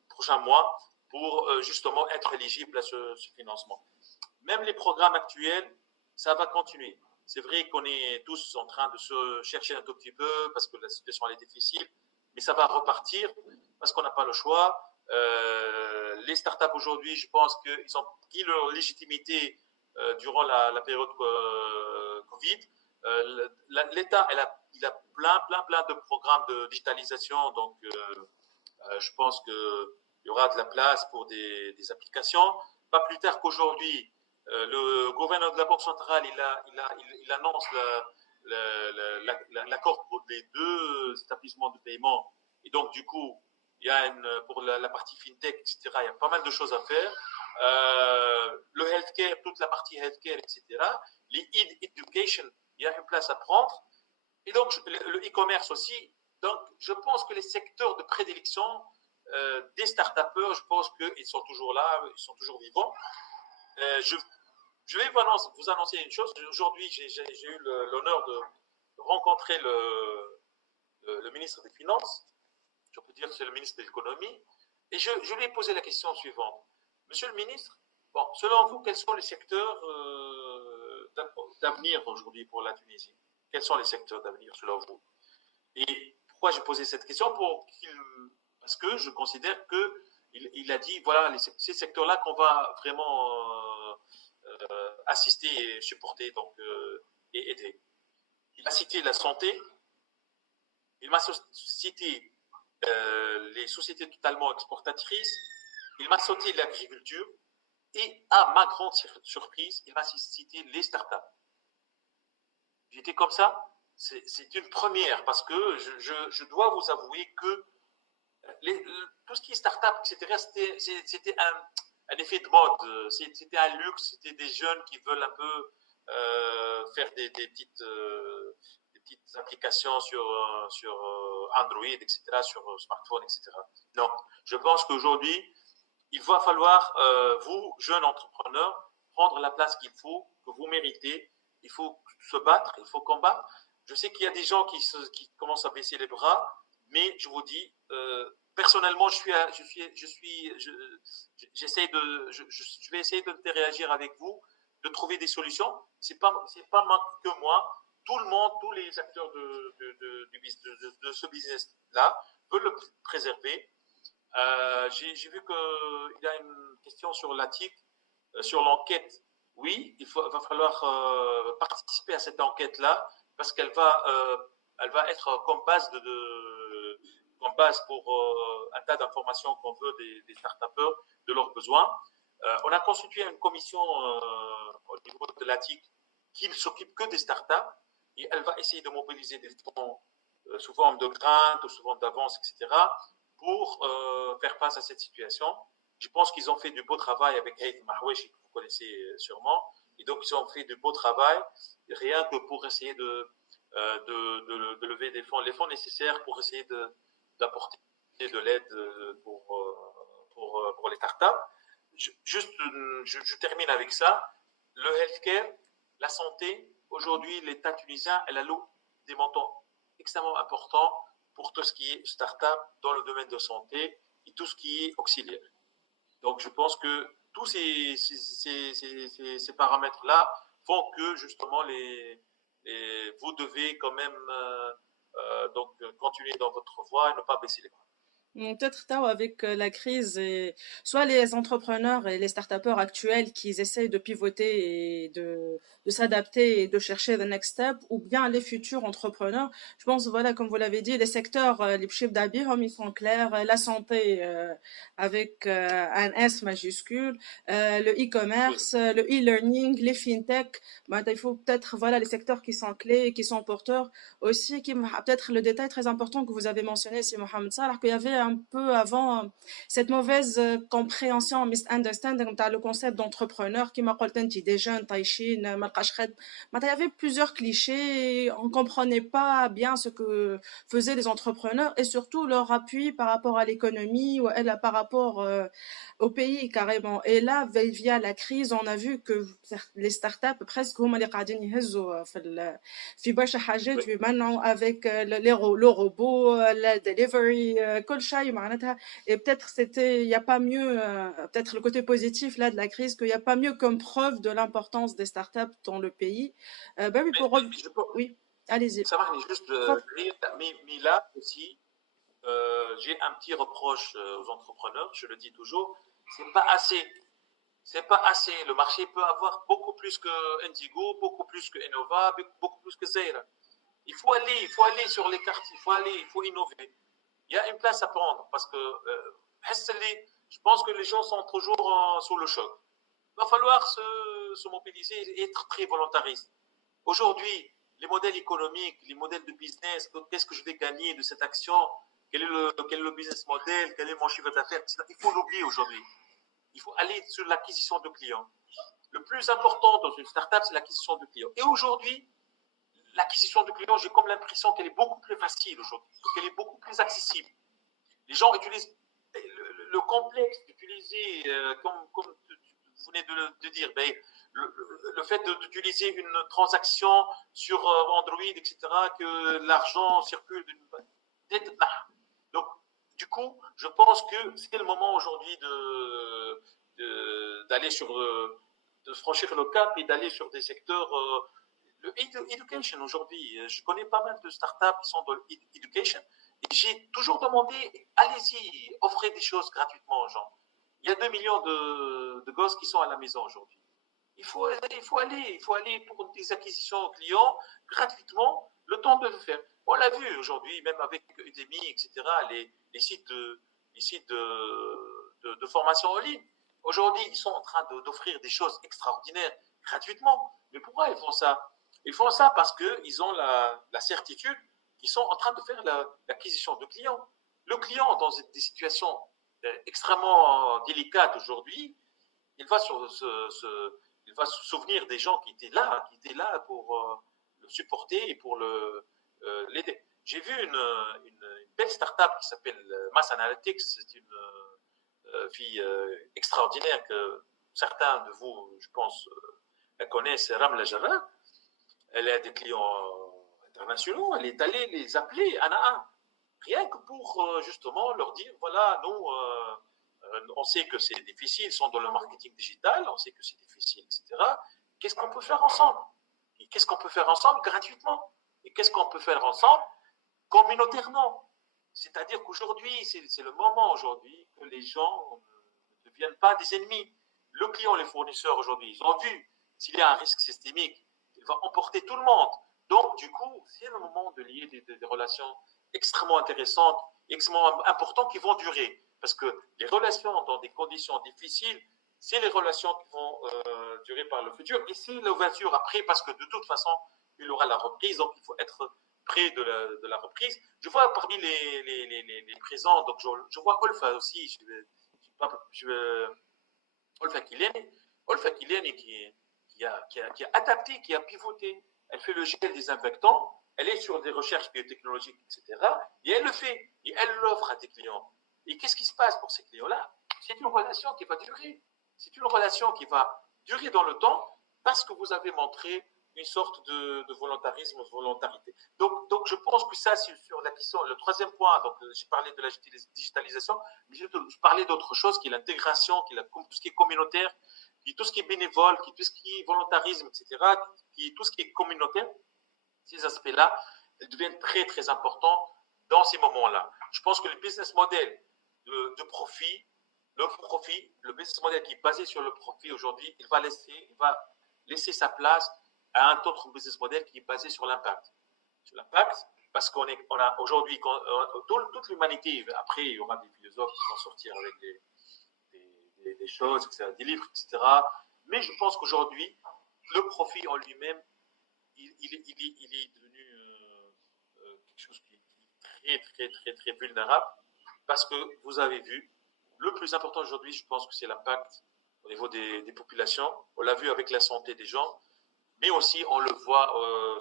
prochains mois pour justement être éligible à ce financement. Même les programmes actuels, ça va continuer. C'est vrai qu'on est tous en train de se chercher un tout petit peu parce que la situation elle est difficile, mais ça va repartir parce qu'on n'a pas le choix. Les startups aujourd'hui, je pense qu'ils ont pris leur légitimité durant la période Covid. L'État, il a plein de programmes de digitalisation, donc je pense qu'il y aura de la place pour des applications. Pas plus tard qu'aujourd'hui, le gouverneur de la Banque centrale, il annonce l'accord pour les deux établissements de paiement. Et donc, du coup, il y a pour la partie fintech, etc., il y a pas mal de choses à faire. Le healthcare, toute la partie healthcare, etc. Les education, il y a une place à prendre. Et donc, le e-commerce aussi. Donc, je pense que les secteurs de prédilection des start-upers, je pense qu'ils sont toujours là, ils sont toujours vivants. Je vais vous annoncer une chose. Aujourd'hui, j'ai eu l'honneur de rencontrer le ministre des Finances. Je peux dire que c'est le ministre de l'Économie. Et je lui ai posé la question suivante. Monsieur le ministre, bon, selon vous, quels sont les secteurs d'avenir aujourd'hui pour la Tunisie? Quels sont les secteurs d'avenir selon vous? Et pourquoi j'ai posé cette question? Parce que je considère qu'il a dit, voilà, ces secteurs-là qu'on va vraiment assister et supporter donc, et aider. Il a cité la santé, il m'a cité les sociétés totalement exportatrices, il m'a cité l'agriculture et à ma grande surprise, il m'a cité les startups. J'étais comme ça, c'est une première parce que je dois vous avouer que tout ce qui est start-up, etc., c'était un effet de mode. C'était un luxe, c'était des jeunes qui veulent un peu faire des petites applications sur Android, etc., sur smartphone, etc. Non, je pense qu'aujourd'hui, il va falloir, vous, jeunes entrepreneurs, prendre la place qu'il faut, que vous méritez. Il faut se battre, il faut combattre. Je sais qu'il y a des gens qui commencent à baisser les bras, mais je vous dis, personnellement, je vais essayer de réagir avec vous, de trouver des solutions. C'est pas que moi. Tout le monde, tous les acteurs de ce business-là veulent le préserver. J'ai vu qu'il y a une question sur l'ATIC, sur l'enquête. Oui, va falloir participer à cette enquête-là parce elle va être comme base pour un tas d'informations qu'on veut des start-upers, de leurs besoins. On a constitué une commission au niveau de l'ATIC qui ne s'occupe que des start-up et elle va essayer de mobiliser des fonds sous forme de grants ou sous forme d'avance, etc., pour faire face à cette situation. Je pense qu'ils ont fait du beau travail avec Haytham Mahweshi, que vous connaissez sûrement. Et donc, ils ont fait du beau travail, rien que pour essayer de lever les fonds nécessaires pour essayer d'apporter de l'aide pour les startups. Je termine avec ça. Le healthcare, la santé, aujourd'hui, l'État tunisien, elle alloue des montants extrêmement importants pour tout ce qui est start-up dans le domaine de santé et tout ce qui est auxiliaire. Donc, je pense que tous ces paramètres-là font que, justement, vous devez quand même donc, continuer dans votre voie et ne pas baisser les bras. Peut-être Tao, avec la crise, et soit les entrepreneurs et les start-upers actuels qui essayent de pivoter et de s'adapter et de chercher the next step, ou bien les futurs entrepreneurs. Je pense, voilà, comme vous l'avez dit, les secteurs, les chiffres d'habits, ils sont clairs. La santé avec un S majuscule, le e-commerce, le e-learning, les fintech. Ben, il faut peut-être, voilà, les secteurs qui sont clés, qui sont porteurs aussi, qui peut-être le détail très important que vous avez mentionné, c'est Mohamed Salah, qu'il y avait un peu avant cette mauvaise compréhension, misunderstanding, le concept d'entrepreneur qui m'a dit des jeunes, taïchin, il y avait plusieurs clichés, on comprenait pas bien ce que faisaient les entrepreneurs et surtout leur appui par rapport à l'économie ou par rapport au pays carrément. Et là, via la crise, on a vu que les startups presque هما اللي قاعدين يهزوا في برشا حاجات avec le robot, la delivery, كل شيء معناتها. Et peut-être il y a pas mieux, peut-être le côté positif là de la crise, qu'il y a pas mieux comme preuve de l'importance des startups dans le pays. Ben oui, oui, allez-y. Ça marche juste mais là aussi, j'ai un petit reproche aux entrepreneurs, je le dis toujours, c'est pas assez. C'est pas assez. Le marché peut avoir beaucoup plus que Indigo, beaucoup plus que Innova, beaucoup plus que Zera. Il faut aller sur les cartes, il faut innover. Il y a une place à prendre parce que je pense que les gens sont toujours sous le choc. Il va falloir se mobiliser et être très volontariste. Aujourd'hui, les modèles économiques, les modèles de business, qu'est-ce que je vais gagner de cette action, quel est le business model, quel est mon chiffre d'affaires, il faut l'oublier aujourd'hui. Il faut aller sur l'acquisition de clients. Le plus important dans une startup, c'est l'acquisition de clients. Et aujourd'hui, l'acquisition de clients, j'ai comme l'impression qu'elle est beaucoup plus facile aujourd'hui, qu'elle est beaucoup plus accessible. Les gens utilisent le complexe d'utiliser, comme vous venez de dire, le fait d'utiliser une transaction sur Android, etc., que l'argent circule donc, du coup, je pense que c'est le moment aujourd'hui d'aller de franchir le cap et d'aller sur des secteurs. Le education aujourd'hui, je connais pas mal de startups qui sont dans l'education et j'ai toujours demandé, allez-y, offrez des choses gratuitement aux gens. Il y a 2 millions de gosses qui sont à la maison aujourd'hui. Il faut aller pour des acquisitions clients gratuitement, le temps de le faire. On l'a vu aujourd'hui, même avec Udemy, etc., les sites de formation en ligne. Aujourd'hui, ils sont en train d'offrir des choses extraordinaires gratuitement. Mais pourquoi ils font ça? Ils font ça parce qu'ils ont la certitude qu'ils sont en train de faire l'acquisition de clients. Le client, dans des situations extrêmement délicates aujourd'hui, il va se souvenir des gens qui étaient là pour le supporter et pour l'aider. J'ai vu une belle start-up qui s'appelle Mass Analytics. C'est une fille extraordinaire que certains de vous, je pense, la connaissent, Ramla Java. Elle a des clients internationaux. Elle est allée les appeler un à un, rien que pour justement leur dire, voilà, nous, on sait que c'est difficile, ils sont dans le marketing digital, on sait que c'est difficile, etc. Qu'est-ce qu'on peut faire ensemble? Et qu'est-ce qu'on peut faire ensemble gratuitement? Et qu'est-ce qu'on peut faire ensemble communautairement? C'est-à-dire qu'aujourd'hui, c'est le moment aujourd'hui que les gens ne deviennent pas des ennemis. Le client, les fournisseurs aujourd'hui, ils ont vu s'il y a un risque systémique, il va emporter tout le monde. Donc, du coup, c'est le moment de lier des relations extrêmement intéressantes, extrêmement importantes qui vont durer. Parce que les relations dans des conditions difficiles, c'est les relations qui vont durer par le futur. Et c'est l'ouverture après, parce que de toute façon, il y aura la reprise. Donc, il faut être près de la reprise. Je vois parmi les présents, donc je vois Olfa aussi, Olfa Kileni, Olfa Kileni qui a adapté, qui a pivoté. Elle fait le gel désinfectant, elle est sur des recherches biotechnologiques, etc. Et elle le fait, et elle l'offre à des clients. Et qu'est-ce qui se passe pour ces clients-là? C'est une relation qui va durer. C'est une relation qui va durer dans le temps parce que vous avez montré une sorte de volontarisme, de volontarité. Donc, je pense que ça, c'est sur la question, le troisième point, donc j'ai parlé de la digitalisation, mais je parlais d'autre chose, qui est l'intégration, qui est tout ce qui est communautaire, qui est tout ce qui est bénévole, qui est tout ce qui est volontarisme, etc., qui est tout ce qui est communautaire. Ces aspects-là, ils deviennent très, très importants dans ces moments-là. Je pense que le business model de profit, le business model qui est basé sur le profit aujourd'hui, il va laisser sa place à un autre business model qui est basé sur l'impact. Sur l'impact, parce qu'on a aujourd'hui, toute l'humanité, après, il y aura des philosophes qui vont sortir avec des choses, etc., des livres, etc. Mais je pense qu'aujourd'hui, le profit en lui-même, il est devenu quelque chose qui est très, très, très, très vulnérable, parce que vous avez vu, le plus important aujourd'hui, je pense que c'est l'impact au niveau des populations. On l'a vu avec la santé des gens, mais aussi on le voit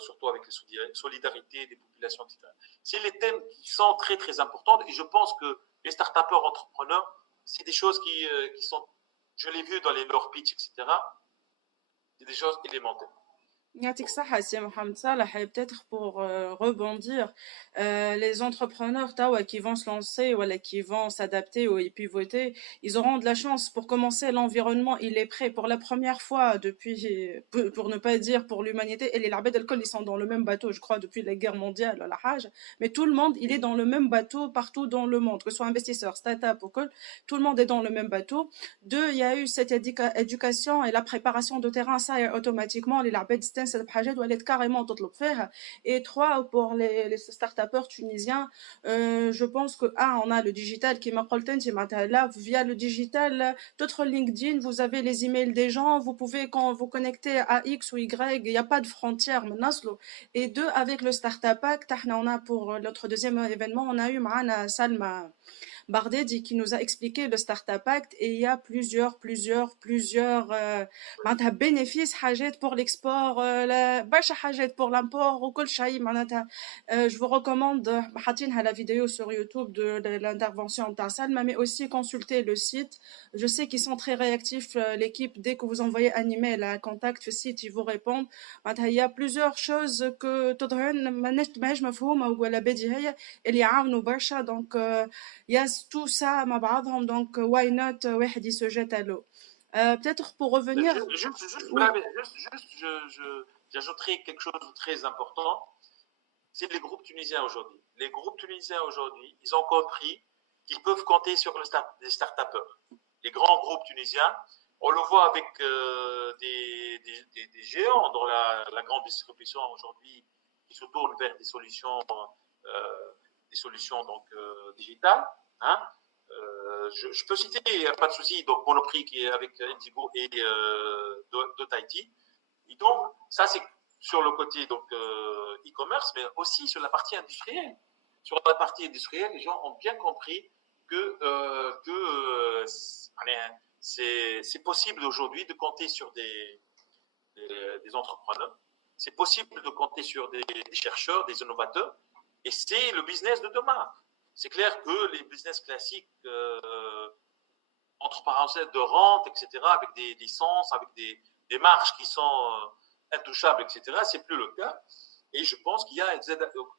surtout avec les solidarités des populations, etc. C'est les thèmes qui sont très, très importants, et je pense que les start-upers entrepreneurs, c'est des choses qui sont, je l'ai vu dans leur pitch, etc., c'est des choses élémentaires. Yatik Saha, c'est Mohamed Salah, et peut-être pour rebondir, les entrepreneurs tawa, qui vont se lancer ou qui vont s'adapter ou y pivoter, ils auront de la chance. Pour commencer, l'environnement, il est prêt pour la première fois depuis, pour ne pas dire pour l'humanité, et les Labed al ils sont dans le même bateau, je crois, depuis la guerre mondiale, la Hajj, mais tout le monde, il est dans le même bateau partout dans le monde, que ce soit investisseur, start-up ou quoi, tout le monde est dans le même bateau. Deux, il y a eu cette éducation et la préparation de terrain, ça et automatiquement les labels cette حاجات ولات carrément تطلب فيها. Et trois, pour les start-upers tunisiens, je pense que on a le digital qui m'a là via le digital, d'autres LinkedIn, vous avez les emails des gens, vous pouvez quand vous connecter à X ou Y, il n'y a pas de frontières maintenant. Et deux, avec le Startup Act, on a pour notre deuxième événement, on a eu معنا Salma Bardedi qui nous a expliqué le Startup Act, et il y a plusieurs bénéfices حاجات pour l'export, برشا حاجات pour l'import وكل شيء معناتها. Je vous recommande حاطينها la vidéo sur YouTube de l'intervention de Salma, mais aussi consulter le site. Je sais qu'ils sont très réactifs, l'équipe, dès que vous envoyez un email à contact le site, ils vous répondent. Il y a plusieurs choses que تظهرن ماهيش مفهومة ولا بديهية اللي يعاونوا برشا. Donc il y a tout ça مع بعضهم, donc why not واحد se jette à l'eau. Peut-être pour revenir. Oui. J'ajouterai quelque chose de très important. C'est les groupes tunisiens aujourd'hui. Les groupes tunisiens aujourd'hui, ils ont compris qu'ils peuvent compter sur les start-upers. Les grands groupes tunisiens, on le voit avec des géants dans la grande distribution aujourd'hui, qui se tournent vers des solutions donc digitales. Hein. Je peux citer, pas de souci, donc Monoprix qui est avec Indigo et Dotaiti. Et donc, ça c'est sur le côté donc e-commerce, mais aussi sur la partie industrielle. Sur la partie industrielle, les gens ont bien compris que c'est possible aujourd'hui de compter sur des entrepreneurs. C'est possible de compter sur des chercheurs, des innovateurs, et c'est le business de demain. C'est clair que les business classiques, entre parenthèses, de rente, etc., avec des licences, avec des marges qui sont intouchables, etc., c'est plus le cas. Et je pense qu'il y a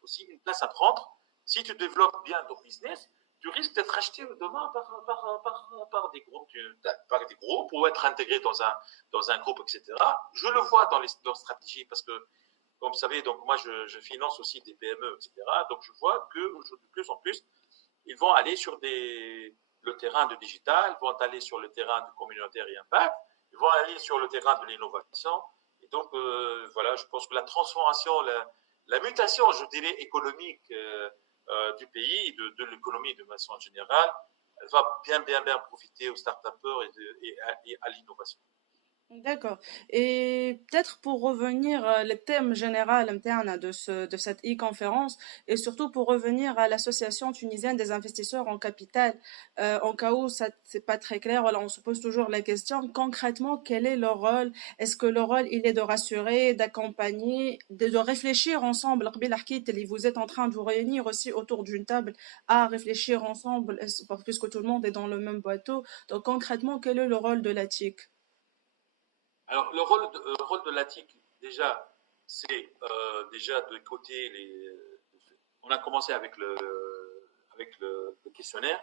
aussi une place à prendre. Si tu développes bien ton business, tu risques d'être acheté demain par des groupes ou être intégré dans un groupe, etc. Je le vois dans leurs stratégies, parce que, comme vous savez, donc moi je finance aussi des PME, etc. Donc je vois que de plus en plus, ils vont aller sur le terrain de digital, ils vont aller sur le terrain de communautaire et impact, ils vont aller sur le terrain de l'innovation. Et donc voilà, je pense que la transformation, la mutation, je dirais, économique du pays, de l'économie de façon générale, elle va bien profiter aux start-upers et à l'innovation. D'accord. Et peut-être pour revenir le thème général متاعنا de cette e-conférence et surtout pour revenir à l'association tunisienne des investisseurs en capital, en cas où ça c'est pas très clair, voilà, on se pose toujours la question concrètement quel est leur rôle? Est-ce que leur rôle il est de rassurer, d'accompagner, de réfléchir ensemble? قبيلة حكيت اللي vous êtes en train de vous réunir aussi autour d'une table à réfléchir ensemble puisque tout le monde est dans le même bateau. Donc concrètement quel est le rôle de la TIC? Alors, le rôle de l'ATIC, déjà, c'est déjà de côté les. On a commencé avec le questionnaire.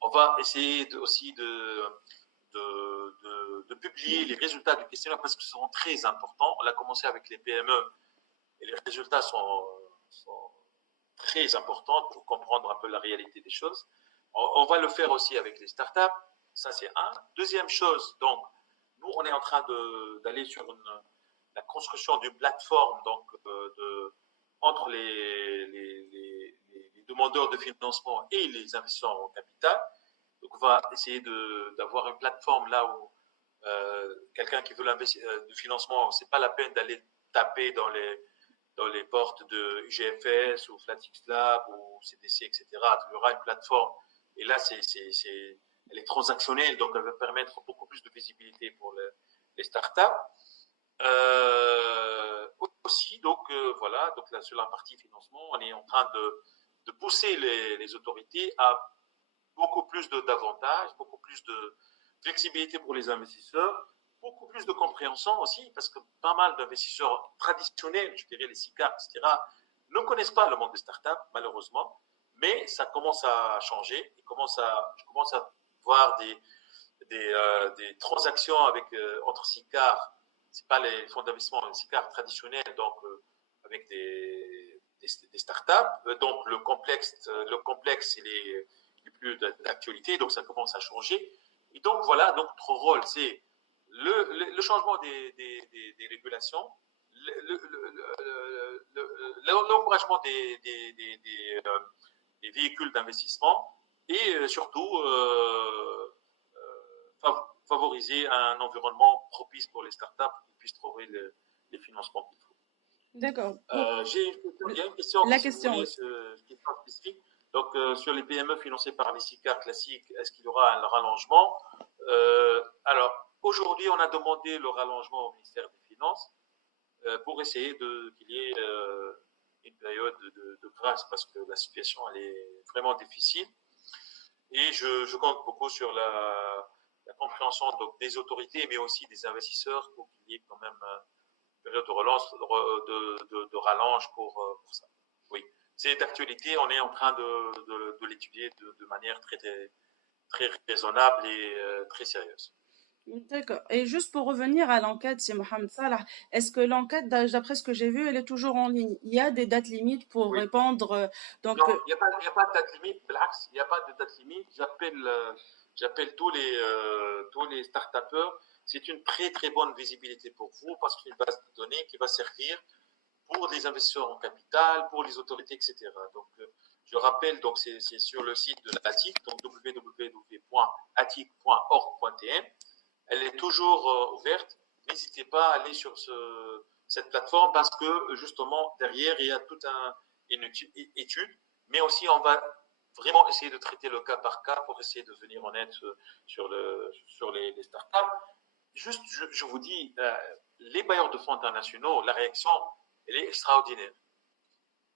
On va essayer aussi de publier les résultats du questionnaire parce qu'ils seront très importants. On a commencé avec les PME et les résultats sont très importants pour comprendre un peu la réalité des choses. On va le faire aussi avec les startups. Ça, c'est un. Deuxième chose, donc, nous, on est en train d'aller sur la construction d'une plateforme donc, entre les demandeurs de financement et les investisseurs en capital. Donc, on va essayer d'avoir une plateforme là où quelqu'un qui veut du financement, c'est pas la peine d'aller taper dans les portes de UGFS ou FlatX Lab ou CDC, etc. Il y aura une plateforme. Et là, elle est transactionnelle, donc elle va permettre beaucoup plus de visibilité pour les startups. Aussi, donc voilà, donc là, sur la partie financement, on est en train de pousser les autorités à beaucoup plus d'avantages, beaucoup plus de flexibilité pour les investisseurs, beaucoup plus de compréhension aussi, parce que pas mal d'investisseurs traditionnels, je dirais les SICA, etc., ne connaissent pas le monde des startups, malheureusement, mais ça commence à changer. Je commence à voir des transactions entre SICAR, c'est pas les fonds d'investissement, les SICAR traditionnels, donc avec des startups. Donc le complexe il est plus d'actualité, donc ça commence à changer. Et donc voilà, donc notre rôle, c'est le changement des régulations, l'encouragement des véhicules d'investissement et surtout favoriser un environnement propice pour les startups pour qu'ils puissent trouver les financements qu'il faut. D'accord. Il y a une question, La si vous question, voulez, oui. question spécifique. Donc, sur les PME financées par les SICAR classiques, est-ce qu'il y aura un rallongement? Alors, aujourd'hui, on a demandé le rallongement au ministère des Finances pour essayer qu'il y ait une période de grâce parce que la situation elle est vraiment difficile. Et je compte beaucoup sur la compréhension donc, des autorités, mais aussi des investisseurs pour qu'il y ait quand même une période de relance, de rallonge pour ça. Oui, c'est d'actualité. On est en train de l'étudier de manière très raisonnable et très sérieuse. D'accord. Et juste pour revenir à l'enquête, c'est Mohamed Salah, est-ce que l'enquête, d'après ce que j'ai vu, elle est toujours en ligne? Il y a des dates limites pour Oui. répondre. Non, il n'y a pas de date limite. Il n'y a pas de date limite. J'appelle tous les start-upers. C'est une très bonne visibilité pour vous parce que c'est une base de données qui va servir pour les investisseurs en capital, pour les autorités, etc. Donc, je rappelle, donc c'est sur le site de l'ATIC, donc www.atic.org.tm. Elle est toujours ouverte. N'hésitez pas à aller sur cette plateforme parce que justement derrière il y a toute une étude, mais aussi on va vraiment essayer de traiter le cas par cas pour essayer de venir en aide sur les startups. Juste, je vous dis, les bailleurs de fonds internationaux, la réaction, elle est extraordinaire.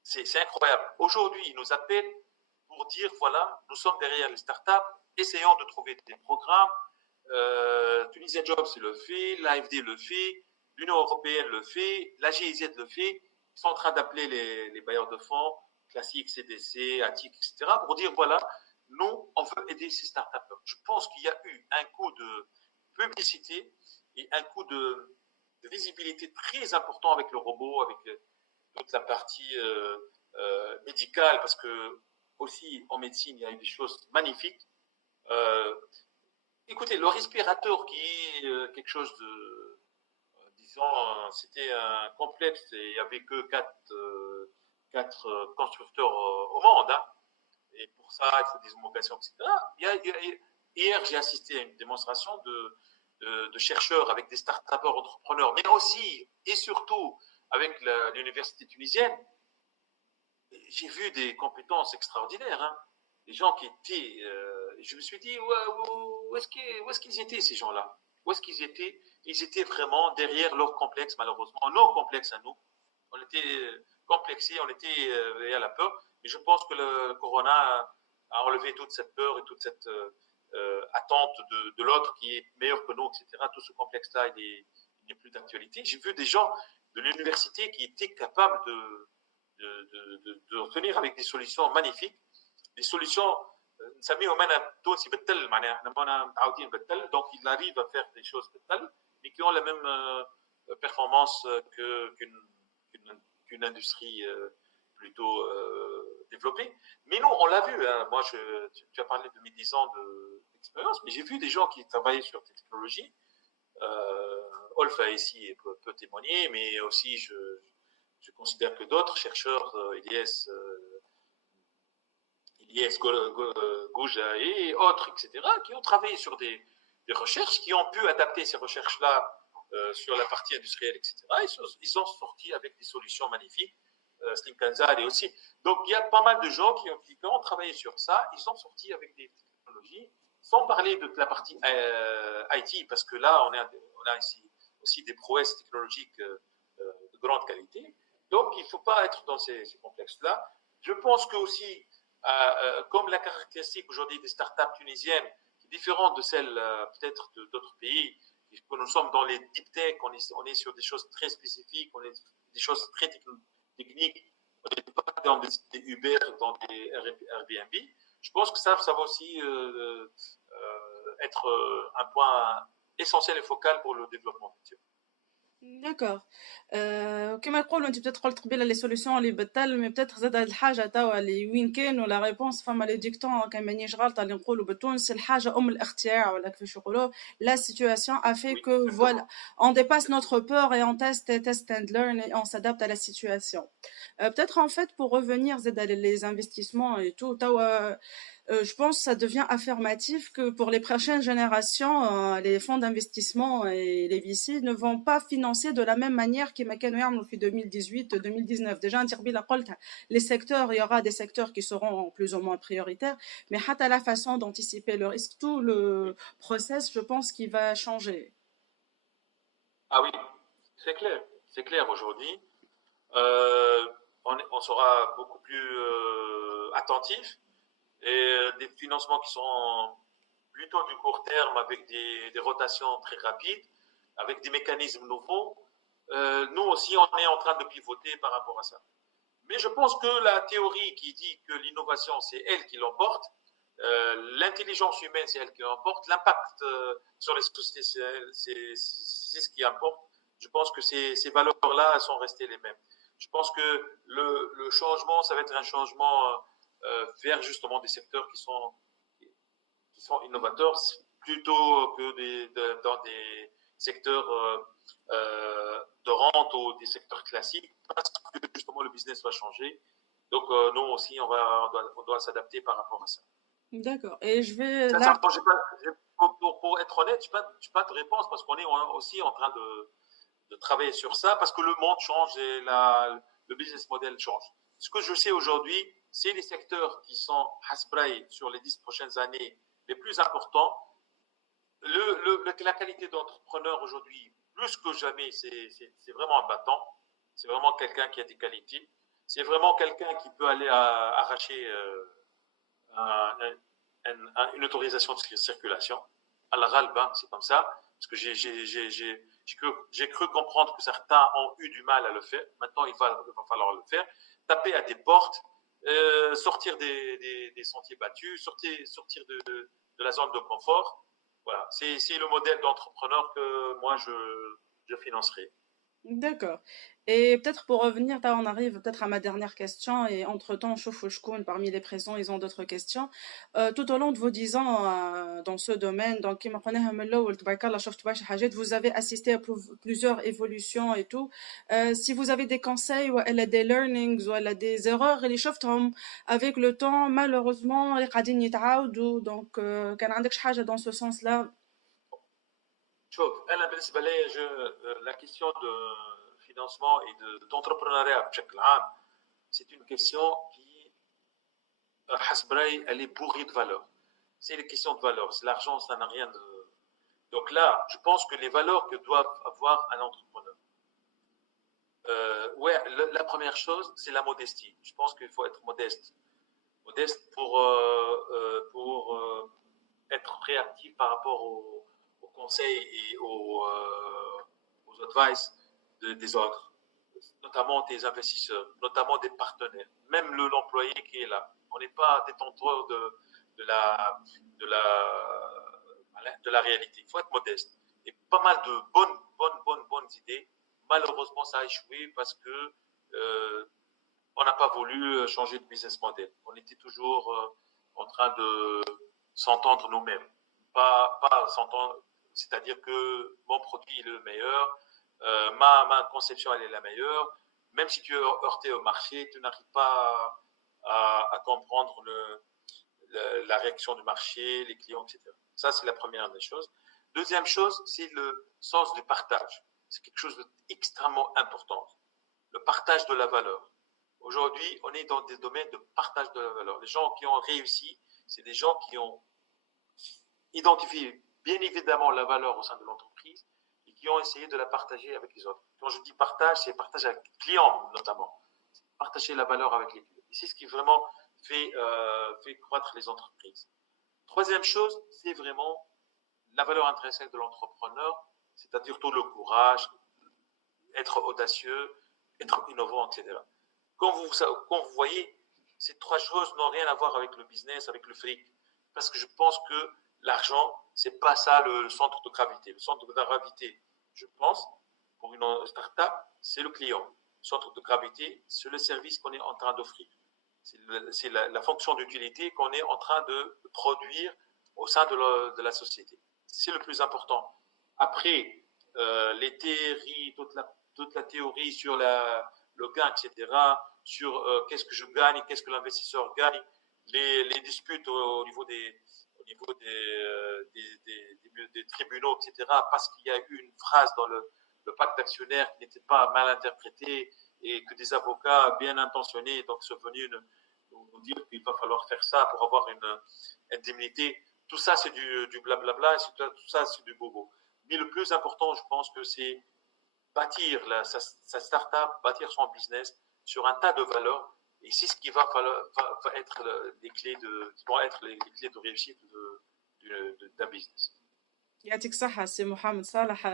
C'est incroyable. Aujourd'hui, ils nous appellent pour dire, voilà, nous sommes derrière les startups, essayons de trouver des programmes. Tunisia Jobs le fait, l'AFD le fait, l'Union européenne le fait, la GIZ le fait. Ils sont en train d'appeler les bailleurs de fonds, classiques, CDC, ATIC, etc., pour dire, voilà, nous, on veut aider ces startups. Je pense qu'il y a eu un coup de publicité et un coup de visibilité très important avec le robot, avec toute la partie médicale, parce que aussi en médecine, il y a eu des choses magnifiques. Écoutez, le respirateur qui est quelque chose de, disons, c'était un complexe et il n'y avait que quatre constructeurs au monde. Hein. Et pour ça, il faut des homologations, etc. Hier, j'ai assisté à une démonstration de de chercheurs, avec des start-upers entrepreneurs, mais aussi et surtout avec l'université tunisienne, j'ai vu des compétences extraordinaires. Hein. Des gens qui étaient. Je me suis dit, où est-ce qu'ils étaient, ces gens-là? Où est-ce qu'ils étaient? Ils étaient vraiment derrière leur complexe, malheureusement. Nos complexes à nous. On était complexés, on était à la peur. Mais je pense que le Corona a enlevé toute cette peur et toute cette attente de l'autre qui est meilleur que nous, etc. Tout ce complexe-là, il n'est plus d'actualité. J'ai vu des gens de l'université qui étaient capables de revenir avec des solutions magnifiques, des solutions نسميهم انا تونسي بالتل معناها احنا ما متعودين بالتل donc il arrive à faire des choses بالتل mais qui ont la même performance qu'une industrie plutôt développée. Mais nous, on l'a vu. Hein. Moi, tu as parlé de mes 10 ans d'expérience, mais j'ai vu des gens qui travaillaient sur ces technologies. Olfa ici peut témoigner, mais aussi je considère que d'autres chercheurs, Elias Gouja et autres, etc., qui ont travaillé sur des recherches, qui ont pu adapter ces recherches-là sur la partie industrielle, etc. Ils sont sortis avec des solutions magnifiques. Slim Kanzari aussi. Donc, il y a pas mal de gens qui ont travaillé sur ça. Ils sont sortis avec des technologies, sans parler de la partie IT, parce que là, on a ici aussi des prouesses technologiques de grande qualité. Donc, il ne faut pas être dans ces complexes-là. Je pense que aussi, comme la caractéristique aujourd'hui des startups tunisiennes, qui est différente de celle peut-être d'autres pays, que nous sommes dans les deep tech, on est sur des choses très spécifiques, on est des choses très techniques, on n'est pas dans des Uber, dans des Airbnb. Je pense que ça va aussi être un point essentiel et focal pour le développement futur. D'accord. كما نقولوا انت بتات قلت قبيله لي سوليسيون اللي بدل مي بتات زاد هاد الحاجه توا اللي وين كانوا لا ريبونس فما لي ديكتون كان مانيش غلطه اللي نقولوا بالتونس الحاجه الاختراع ولا كيفاش يقولوا لا سيتوياسيون a fait que voilà on dépasse notre peur et on test and learn et on s'adapte à la situation. Peut-être en fait pour revenir les investissements et tout توا je pense que ça devient affirmatif que pour les prochaines générations, les fonds d'investissement et les VC ne vont pas financer de la même manière qu'ils كانوا يعملوا في 2018-2019. Déjà, les secteurs, il y aura des secteurs qui seront plus ou moins prioritaires, mais à la façon d'anticiper le risque, tout le process, je pense qu'il va changer. Ah oui, c'est clair aujourd'hui. On sera beaucoup plus attentif. Et des financements qui sont plutôt du court terme avec des rotations très rapides, avec des mécanismes nouveaux. Nous aussi, on est en train de pivoter par rapport à ça. Mais je pense que la théorie qui dit que l'innovation, c'est elle qui l'emporte, l'intelligence humaine, c'est elle qui l'emporte, l'impact sur les sociétés, c'est ce qui importe. Je pense que ces valeurs-là sont restées les mêmes. Je pense que le changement, ça va être un changement vers justement des secteurs qui sont innovateurs plutôt que dans des secteurs de rente ou des secteurs classiques parce que justement le business va changer. Donc nous aussi on doit s'adapter par rapport à ça. D'accord. Et je vais là... pour être honnête, je n'ai pas de réponse parce qu'on est aussi en train de travailler sur ça parce que le monde change et le business model change. Ce que je sais aujourd'hui, c'est les secteurs qui sont hasbrai sur les 10 prochaines années les plus importants. La qualité d'entrepreneur aujourd'hui, plus que jamais, c'est vraiment un battant. C'est vraiment quelqu'un qui a des qualités. C'est vraiment quelqu'un qui peut aller arracher une autorisation de circulation. À la Ralba, c'est comme ça. Parce que j'ai cru comprendre que certains ont eu du mal à le faire. Maintenant, il va falloir le faire. Taper à des portes, sortir des sentiers battus, sortir de la zone de confort. Voilà, c'est le modèle d'entrepreneur que moi je financerai. D'accord. Et peut-être pour revenir, là on arrive peut-être à ma dernière question et entre-temps, parmi les présents, ils ont d'autres questions. Tout au long de vos 10 ans dans ce domaine, donc vous avez assisté à plusieurs évolutions et tout. Si vous avez des conseils ou des learnings ou des erreurs avec le temps, malheureusement, donc كان عندك حاجة dans ce sens-là. شوف انا بالنسبه لي la question de financement et d'entrepreneuriat بشكل عام c'est une question qui حسب رايي elle est bourrée de valeurs. C'est les questions de valeurs. L'argent, ça n'a rien de. Donc là, je pense que les valeurs que doit avoir un entrepreneur. Ouais, la première chose, c'est la modestie. Je pense qu'il faut être modeste. Modeste pour être réactif par rapport aux conseils et aux advice des autres, notamment des investisseurs, notamment des partenaires, même l'employé qui est là. On n'est pas détenteur de la réalité. Il faut être modeste. Et pas mal de bonnes idées. Malheureusement, ça a échoué parce que on n'a pas voulu changer de business model. On était toujours en train de s'entendre nous-mêmes. Pas s'entendre, c'est-à-dire que mon produit est le meilleur, ma conception elle est la meilleure. Même si tu es heurté au marché, tu n'arrives pas à comprendre la réaction du marché, les clients, etc. Ça, c'est la première des choses. Deuxième chose, c'est le sens du partage. C'est quelque chose d'extrêmement important. Le partage de la valeur. Aujourd'hui, on est dans des domaines de partage de la valeur. Les gens qui ont réussi, c'est des gens qui ont identifié bien évidemment la valeur au sein de l'entreprise et qui ont essayé de la partager avec les autres. Quand je dis partage, c'est partage avec les clients notamment. Partager la valeur avec les clients. Et c'est ce qui vraiment fait croître les entreprises. Troisième chose, c'est vraiment la valeur intrinsèque de l'entrepreneur, c'est-à-dire tout le courage, être audacieux, être innovant, etc. Quand vous voyez, ces trois choses n'ont rien à voir avec le business, avec le fric. Parce que je pense que l'argent, c'est pas ça le centre de gravité. Le centre de gravité, je pense, pour une start-up, c'est le client. Le centre de gravité, c'est le service qu'on est en train d'offrir. C'est la fonction d'utilité qu'on est en train de produire au sein de la société. C'est le plus important. Après, les théories, toute la théorie sur le gain, etc., sur qu'est-ce que je gagne, qu'est-ce que l'investisseur gagne, les disputes au niveau des tribunaux, etc., parce qu'il y a eu une phrase dans le pacte d'actionnaires qui n'était pas mal interprétée et que des avocats bien intentionnés donc sont venus nous dire qu'il va falloir faire ça pour avoir une indemnité. Tout ça, c'est du blablabla, tout ça, c'est du bobo. Mais le plus important, je pense que c'est bâtir sa start-up, bâtir son business sur un tas de valeurs. Et c'est ce qui va être les clés qui vont être les clés de réussite d'un business. يعطيك الصحة سي محمد صالح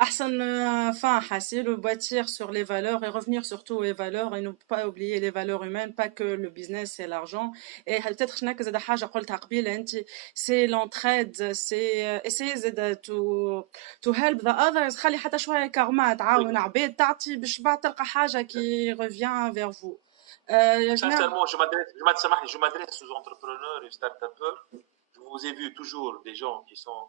أحسن fin facile le bâtir sur les valeurs et revenir surtout aux valeurs et ne pas oublier les valeurs humaines pas que le business et l'argent et peut-être هناك زاد حاجة قلتها قبيلة أنت c'est l'entraide c'est essayer زاد to help the others خلي حتى شوية كارما تعاون عباد تعطي باش بعد تلقى حاجة qui revient vers vous. Sincèrement, je m'adresse aux entrepreneurs et start-upers. Je vous ai vu toujours des gens qui sont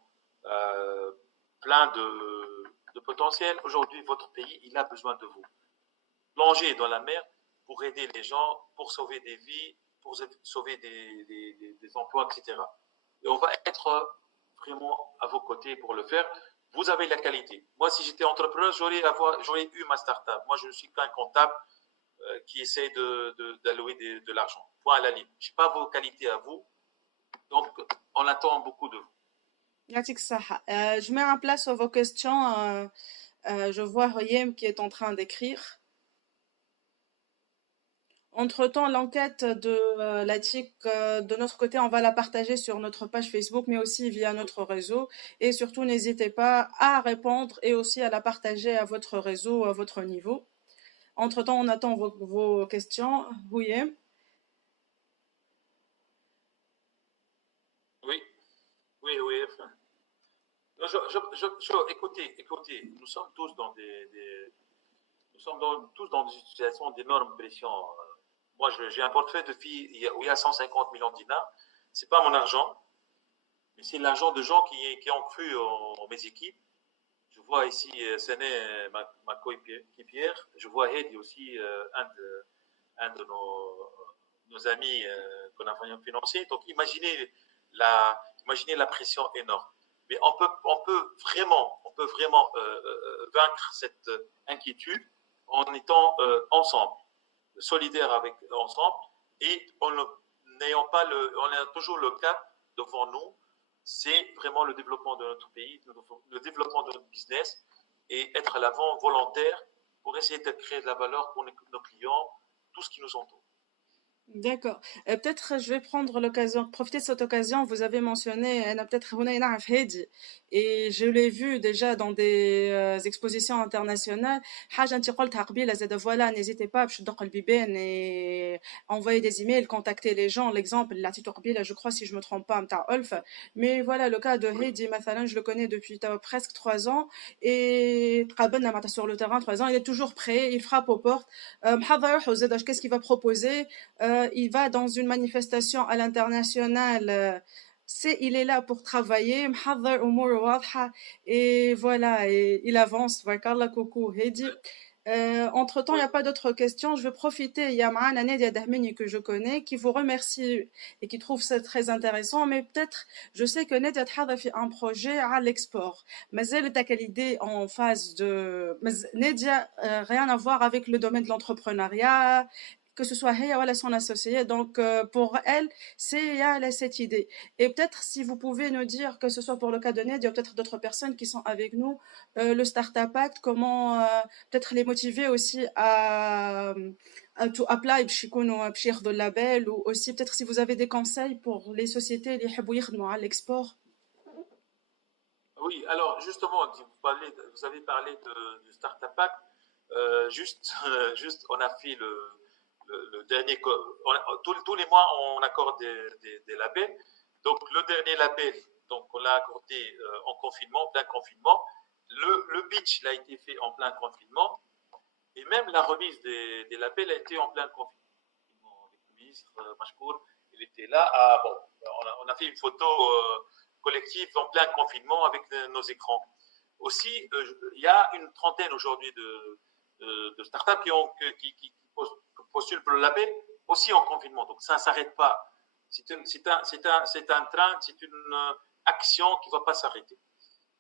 plein de potentiel. Aujourd'hui, votre pays, il a besoin de vous. Plongez dans la mer pour aider les gens, pour sauver des vies, pour sauver des emplois, etc. Et on va être vraiment à vos côtés pour le faire. Vous avez la qualité. Moi, si j'étais entrepreneur, j'aurais eu ma start-up. Moi, je ne suis qu'un comptable qui essaie d'allouer de l'argent. Point à la ligne. Je n'ai pas vos qualités à vous. Donc, on attend beaucoup de vous. يعطيك الصحة. Je mets en place vos questions. Je vois Royem qui est en train d'écrire. Entre-temps, l'enquête de l'ATIC, de notre côté, on va la partager sur notre page Facebook, mais aussi via notre réseau. Et surtout, n'hésitez pas à répondre et aussi à la partager à votre réseau, à votre niveau. Entre-temps, on attend vos questions. Royem. Oui. Écoutez, nous sommes tous dans tous dans des situations d'énorme pression. Moi, j'ai un portefeuille de filles où il y a 150 millions de dinars. C'est pas mon argent, mais c'est l'argent de gens qui ont cru en mes équipes. Je vois ici Séné, ma coéquipière. Je vois Hedi aussi, un de nos amis qu'on a financé. Donc, imaginez la pression énorme. Mais on peut vraiment vaincre cette inquiétude en étant ensemble, solidaires ensemble, et n'ayant pas on a toujours le cap devant nous, c'est vraiment le développement de notre pays, le développement de notre business, et être à l'avant volontaire pour essayer de créer de la valeur pour nos clients, tout ce qui nous entoure. D'accord. Peut-être je vais prendre l'occasion, profiter de cette occasion. Vous avez mentionné, peut-être هنا ينعرف هادي, et je l'ai vu déjà dans des expositions internationales. حاجة انت قلتها قبيلة زاد, voilà, n'hésitez pas باش تدق البيبان et envoyer des emails, contacter les gens. L'exemple اللي عطيته قبيلة, je crois si je me trompe pas, نتاع ألف. Mais voilà, le cas de Heidi, مثلا, je le connais depuis presque 3 ans et تقابلنا معناتها sur le terrain 3 ans. Il est toujours prêt, il frappe aux portes. محضر روحه زاد, qu'est-ce qu'il va proposer? Il va dans une manifestation à l'international, il est là pour travailler, محضر أموره واضحة, et voilà, et il avance. Barkallah, coucou Heidi. Entre-temps, il n'y a pas d'autres questions. Je vais profiter. Il y a معانا Nadia Dahmeni que je connais, qui vous remercie et qui trouve ça très intéressant. Mais peut-être, je sais que Nadia تحضر في un projet à l'export. مازالت هكا l'idée en phase de. Nadia, rien à voir avec le domaine de l'entrepreneuriat, que ce soit elle ou son associé. Donc, pour elle, elle a cette idée. Et peut-être, si vous pouvez nous dire, que ce soit pour le cas de Ned, il y a peut-être d'autres personnes qui sont avec nous, le Startup Act, comment peut-être les motiver aussi to apply باش يكونوا باش ياخذوا label, ou aussi peut-être si vous avez des conseils pour les sociétés اللي يحبوا يخدموا على l'export. Oui, alors justement, vous avez parlé du Startup Act. Juste, on a fait le dernier, tous les mois, on accorde des labels. Donc, le dernier label, donc, on l'a accordé en confinement, plein confinement. Le pitch, il a été fait en plein confinement. Et même la remise des labels a été en plein confinement. Avec le ministre Machkour, il était là. On a fait une photo collective en plein confinement avec nos écrans. Aussi, il y a une trentaine aujourd'hui de startups qui postulent pour le label, aussi en confinement. Donc, ça ne s'arrête pas. C'est un train, c'est une action qui ne va pas s'arrêter.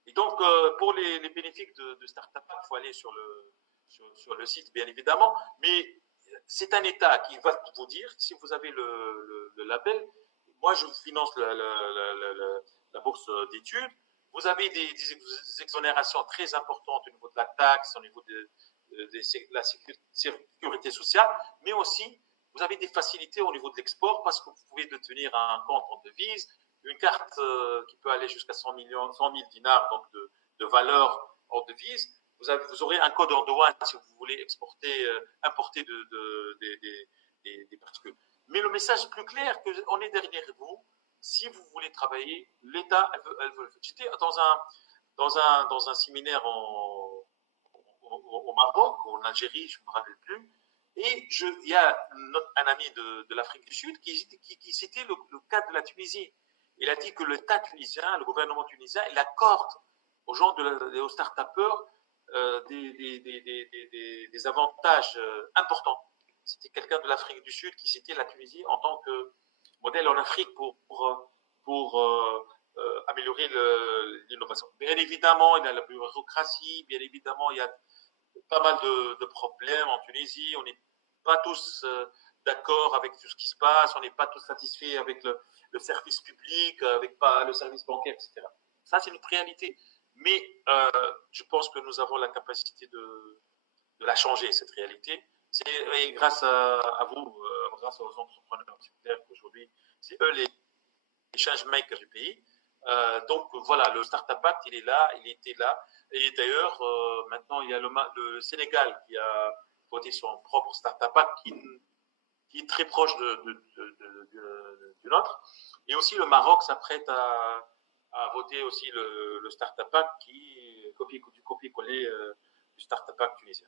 Et donc, pour les bénéfices de Startup, il faut aller sur le site, bien évidemment. Mais c'est un État qui va vous dire, si vous avez le label, moi, je vous finance la bourse d'études. Vous avez des exonérations très importantes au niveau de la taxe, au niveau de la sécurité sociale, mais aussi vous avez des facilités au niveau de l'export parce que vous pouvez détenir un compte en devise, une carte qui peut aller jusqu'à 100 000 dinars, donc de valeur en devise. Vous aurez un code en douane si vous voulez importer des particules. Mais le message plus clair, qu'on est derrière vous. Si vous voulez travailler, l'État, elle veut. J'étais dans un séminaire au Maroc, en Algérie, je ne me rappelle plus, et il y a un ami de l'Afrique du Sud qui citait le cas de la Tunisie. Il a dit que l'État tunisien, le gouvernement tunisien, il accorde aux gens, aux start-upers, des avantages importants. C'était quelqu'un de l'Afrique du Sud qui citait la Tunisie en tant que modèle en Afrique pour améliorer l'innovation. Bien évidemment, il y a la bureaucratie, bien évidemment, il y a pas mal de problèmes en Tunisie. On n'est pas tous d'accord avec tout ce qui se passe, on n'est pas tous satisfaits avec le service public, avec pas le service bancaire, etc. Ça, c'est notre réalité. Mais je pense que nous avons la capacité de la changer, cette réalité. Et grâce à vous, grâce aux entrepreneurs, c'est clair qu'aujourd'hui, c'est eux les change makers du pays. Donc voilà, le Startup Act, il est là, il était là. Et d'ailleurs, maintenant, il y a le Sénégal qui a voté son propre Startup Act qui est très proche du nôtre. Et aussi, le Maroc s'apprête à voter aussi le Startup Act qui est copier-coller du Startup Act tunisien.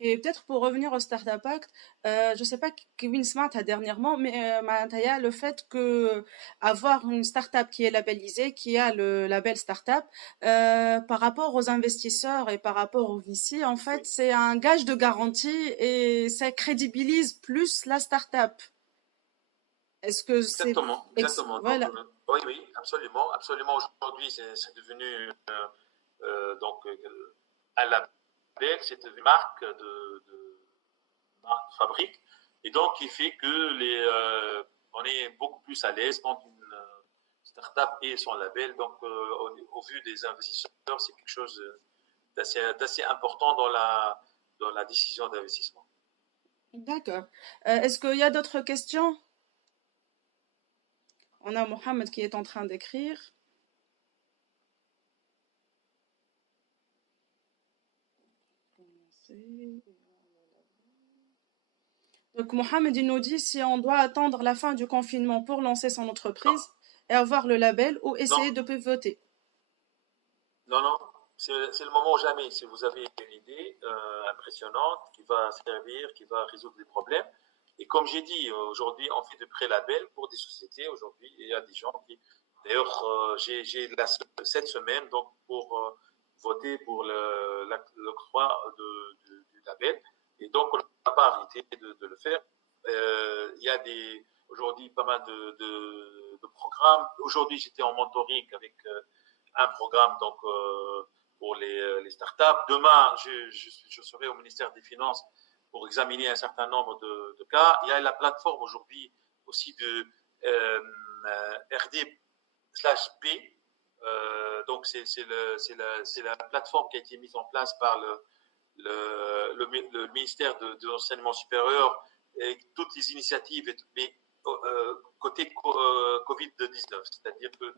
Et peut-être pour revenir au Startup Act, je sais pas Kevin Smart a dernièrement, mais il y a le fait que avoir une startup qui est labellisée, qui a le label startup, par rapport aux investisseurs et par rapport aux VC, en fait, c'est un gage de garantie et ça crédibilise plus la startup. Est-ce que c'est... Exactement, exactement. Donc, Voilà. oui, oui, absolument, absolument. Aujourd'hui, c'est devenu donc un label, c'est une marque marque de fabrique, et donc qui fait que on est beaucoup plus à l'aise quand une startup est son label. Donc, au vu des investisseurs, c'est quelque chose d'assez important dans la décision d'investissement. D'accord. Est-ce qu'il y a d'autres questions? On a Mohamed qui est en train d'écrire. Donc Mohamed il nous dit si on doit attendre la fin du confinement pour lancer son Non, entreprise et avoir le label ou non, essayer de pivoter. non, non. C'est le moment ou jamais. Si vous avez une idée impressionnante qui va servir, qui va résoudre des problèmes. Et comme j'ai dit, aujourd'hui, on fait de pré-labels pour des sociétés. Aujourd'hui, il y a des gens qui. D'ailleurs, j'ai cette semaine donc pour voter pour l'octroi du label. Et donc, on n'a pas arrêté de le faire. Il y a aujourd'hui pas mal de programmes. Aujourd'hui, j'étais en mentoring avec un programme donc pour les startups. Demain, je serai au ministère des Finances pour examiner un certain nombre de cas. Il y a la plateforme aujourd'hui aussi de RD/P. Donc c'est la plateforme qui a été mise en place par le ministère de l'enseignement supérieur et toutes les initiatives, mais côté Covid-19, c'est-à-dire que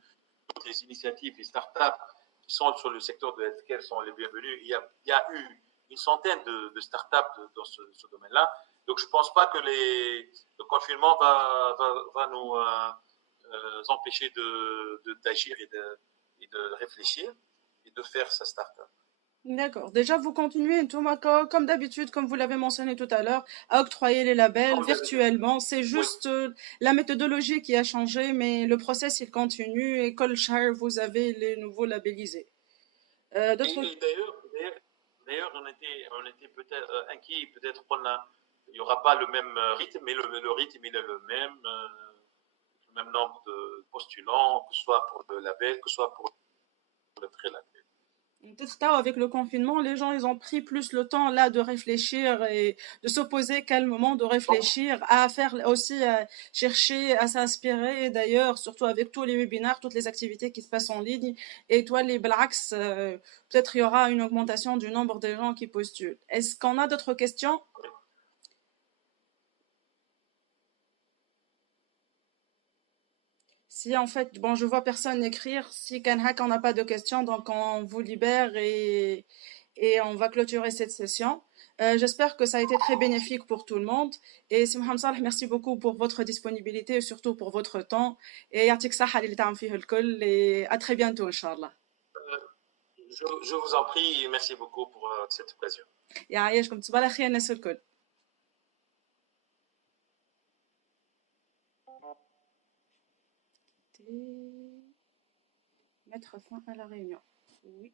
toutes les initiatives, les startups qui sont sur le secteur de healthcare sont les bienvenues. Il y a eu une centaine de startups dans ce domaine-là. Donc, je ne pense pas que le confinement va nous empêcher d'agir et de réfléchir et de faire sa startup. D'accord. Déjà, vous continuez, Thomas, comme d'habitude, comme vous l'avez mentionné tout à l'heure, à octroyer les labels Comme d'habitude. virtuellement. C'est Oui. juste la méthodologie qui a changé, mais le process, il continue. Et Colshire, vous avez les nouveaux labellisés. D'autres... Et d'ailleurs, on était peut-être inquiet, peut-être il n'y aura pas le même rythme, mais le rythme, il est le même nombre de postulants, que ce soit pour le label, que ce soit pour le pré-label. Peut-être tard avec le confinement, les gens ils ont pris plus le temps là de réfléchir et de s'opposer calmement, de Donc, réfléchir, à faire aussi à chercher, à s'inspirer. D'ailleurs, surtout avec tous les webinaires, toutes les activités qui se passent en ligne. Et toi, les blacks, peut-être il y aura une augmentation du nombre de gens qui postulent. Est-ce qu'on a d'autres questions? Si en fait, bon, je vois personne écrire, si Kanhak on n'a pas de questions, donc on vous libère et on va clôturer cette session. J'espère que ça a été très bénéfique pour tout le monde. Et si Mohamed Salah, merci beaucoup pour votre disponibilité et surtout pour votre temps. Et yatik saha li ta'am fihi al-kull. Et à très bientôt, Inch'Allah. je vous en prie et merci beaucoup pour cette occasion. يعيشكم تصبح على خير الناس الكل. Mettre fin à la réunion. Oui.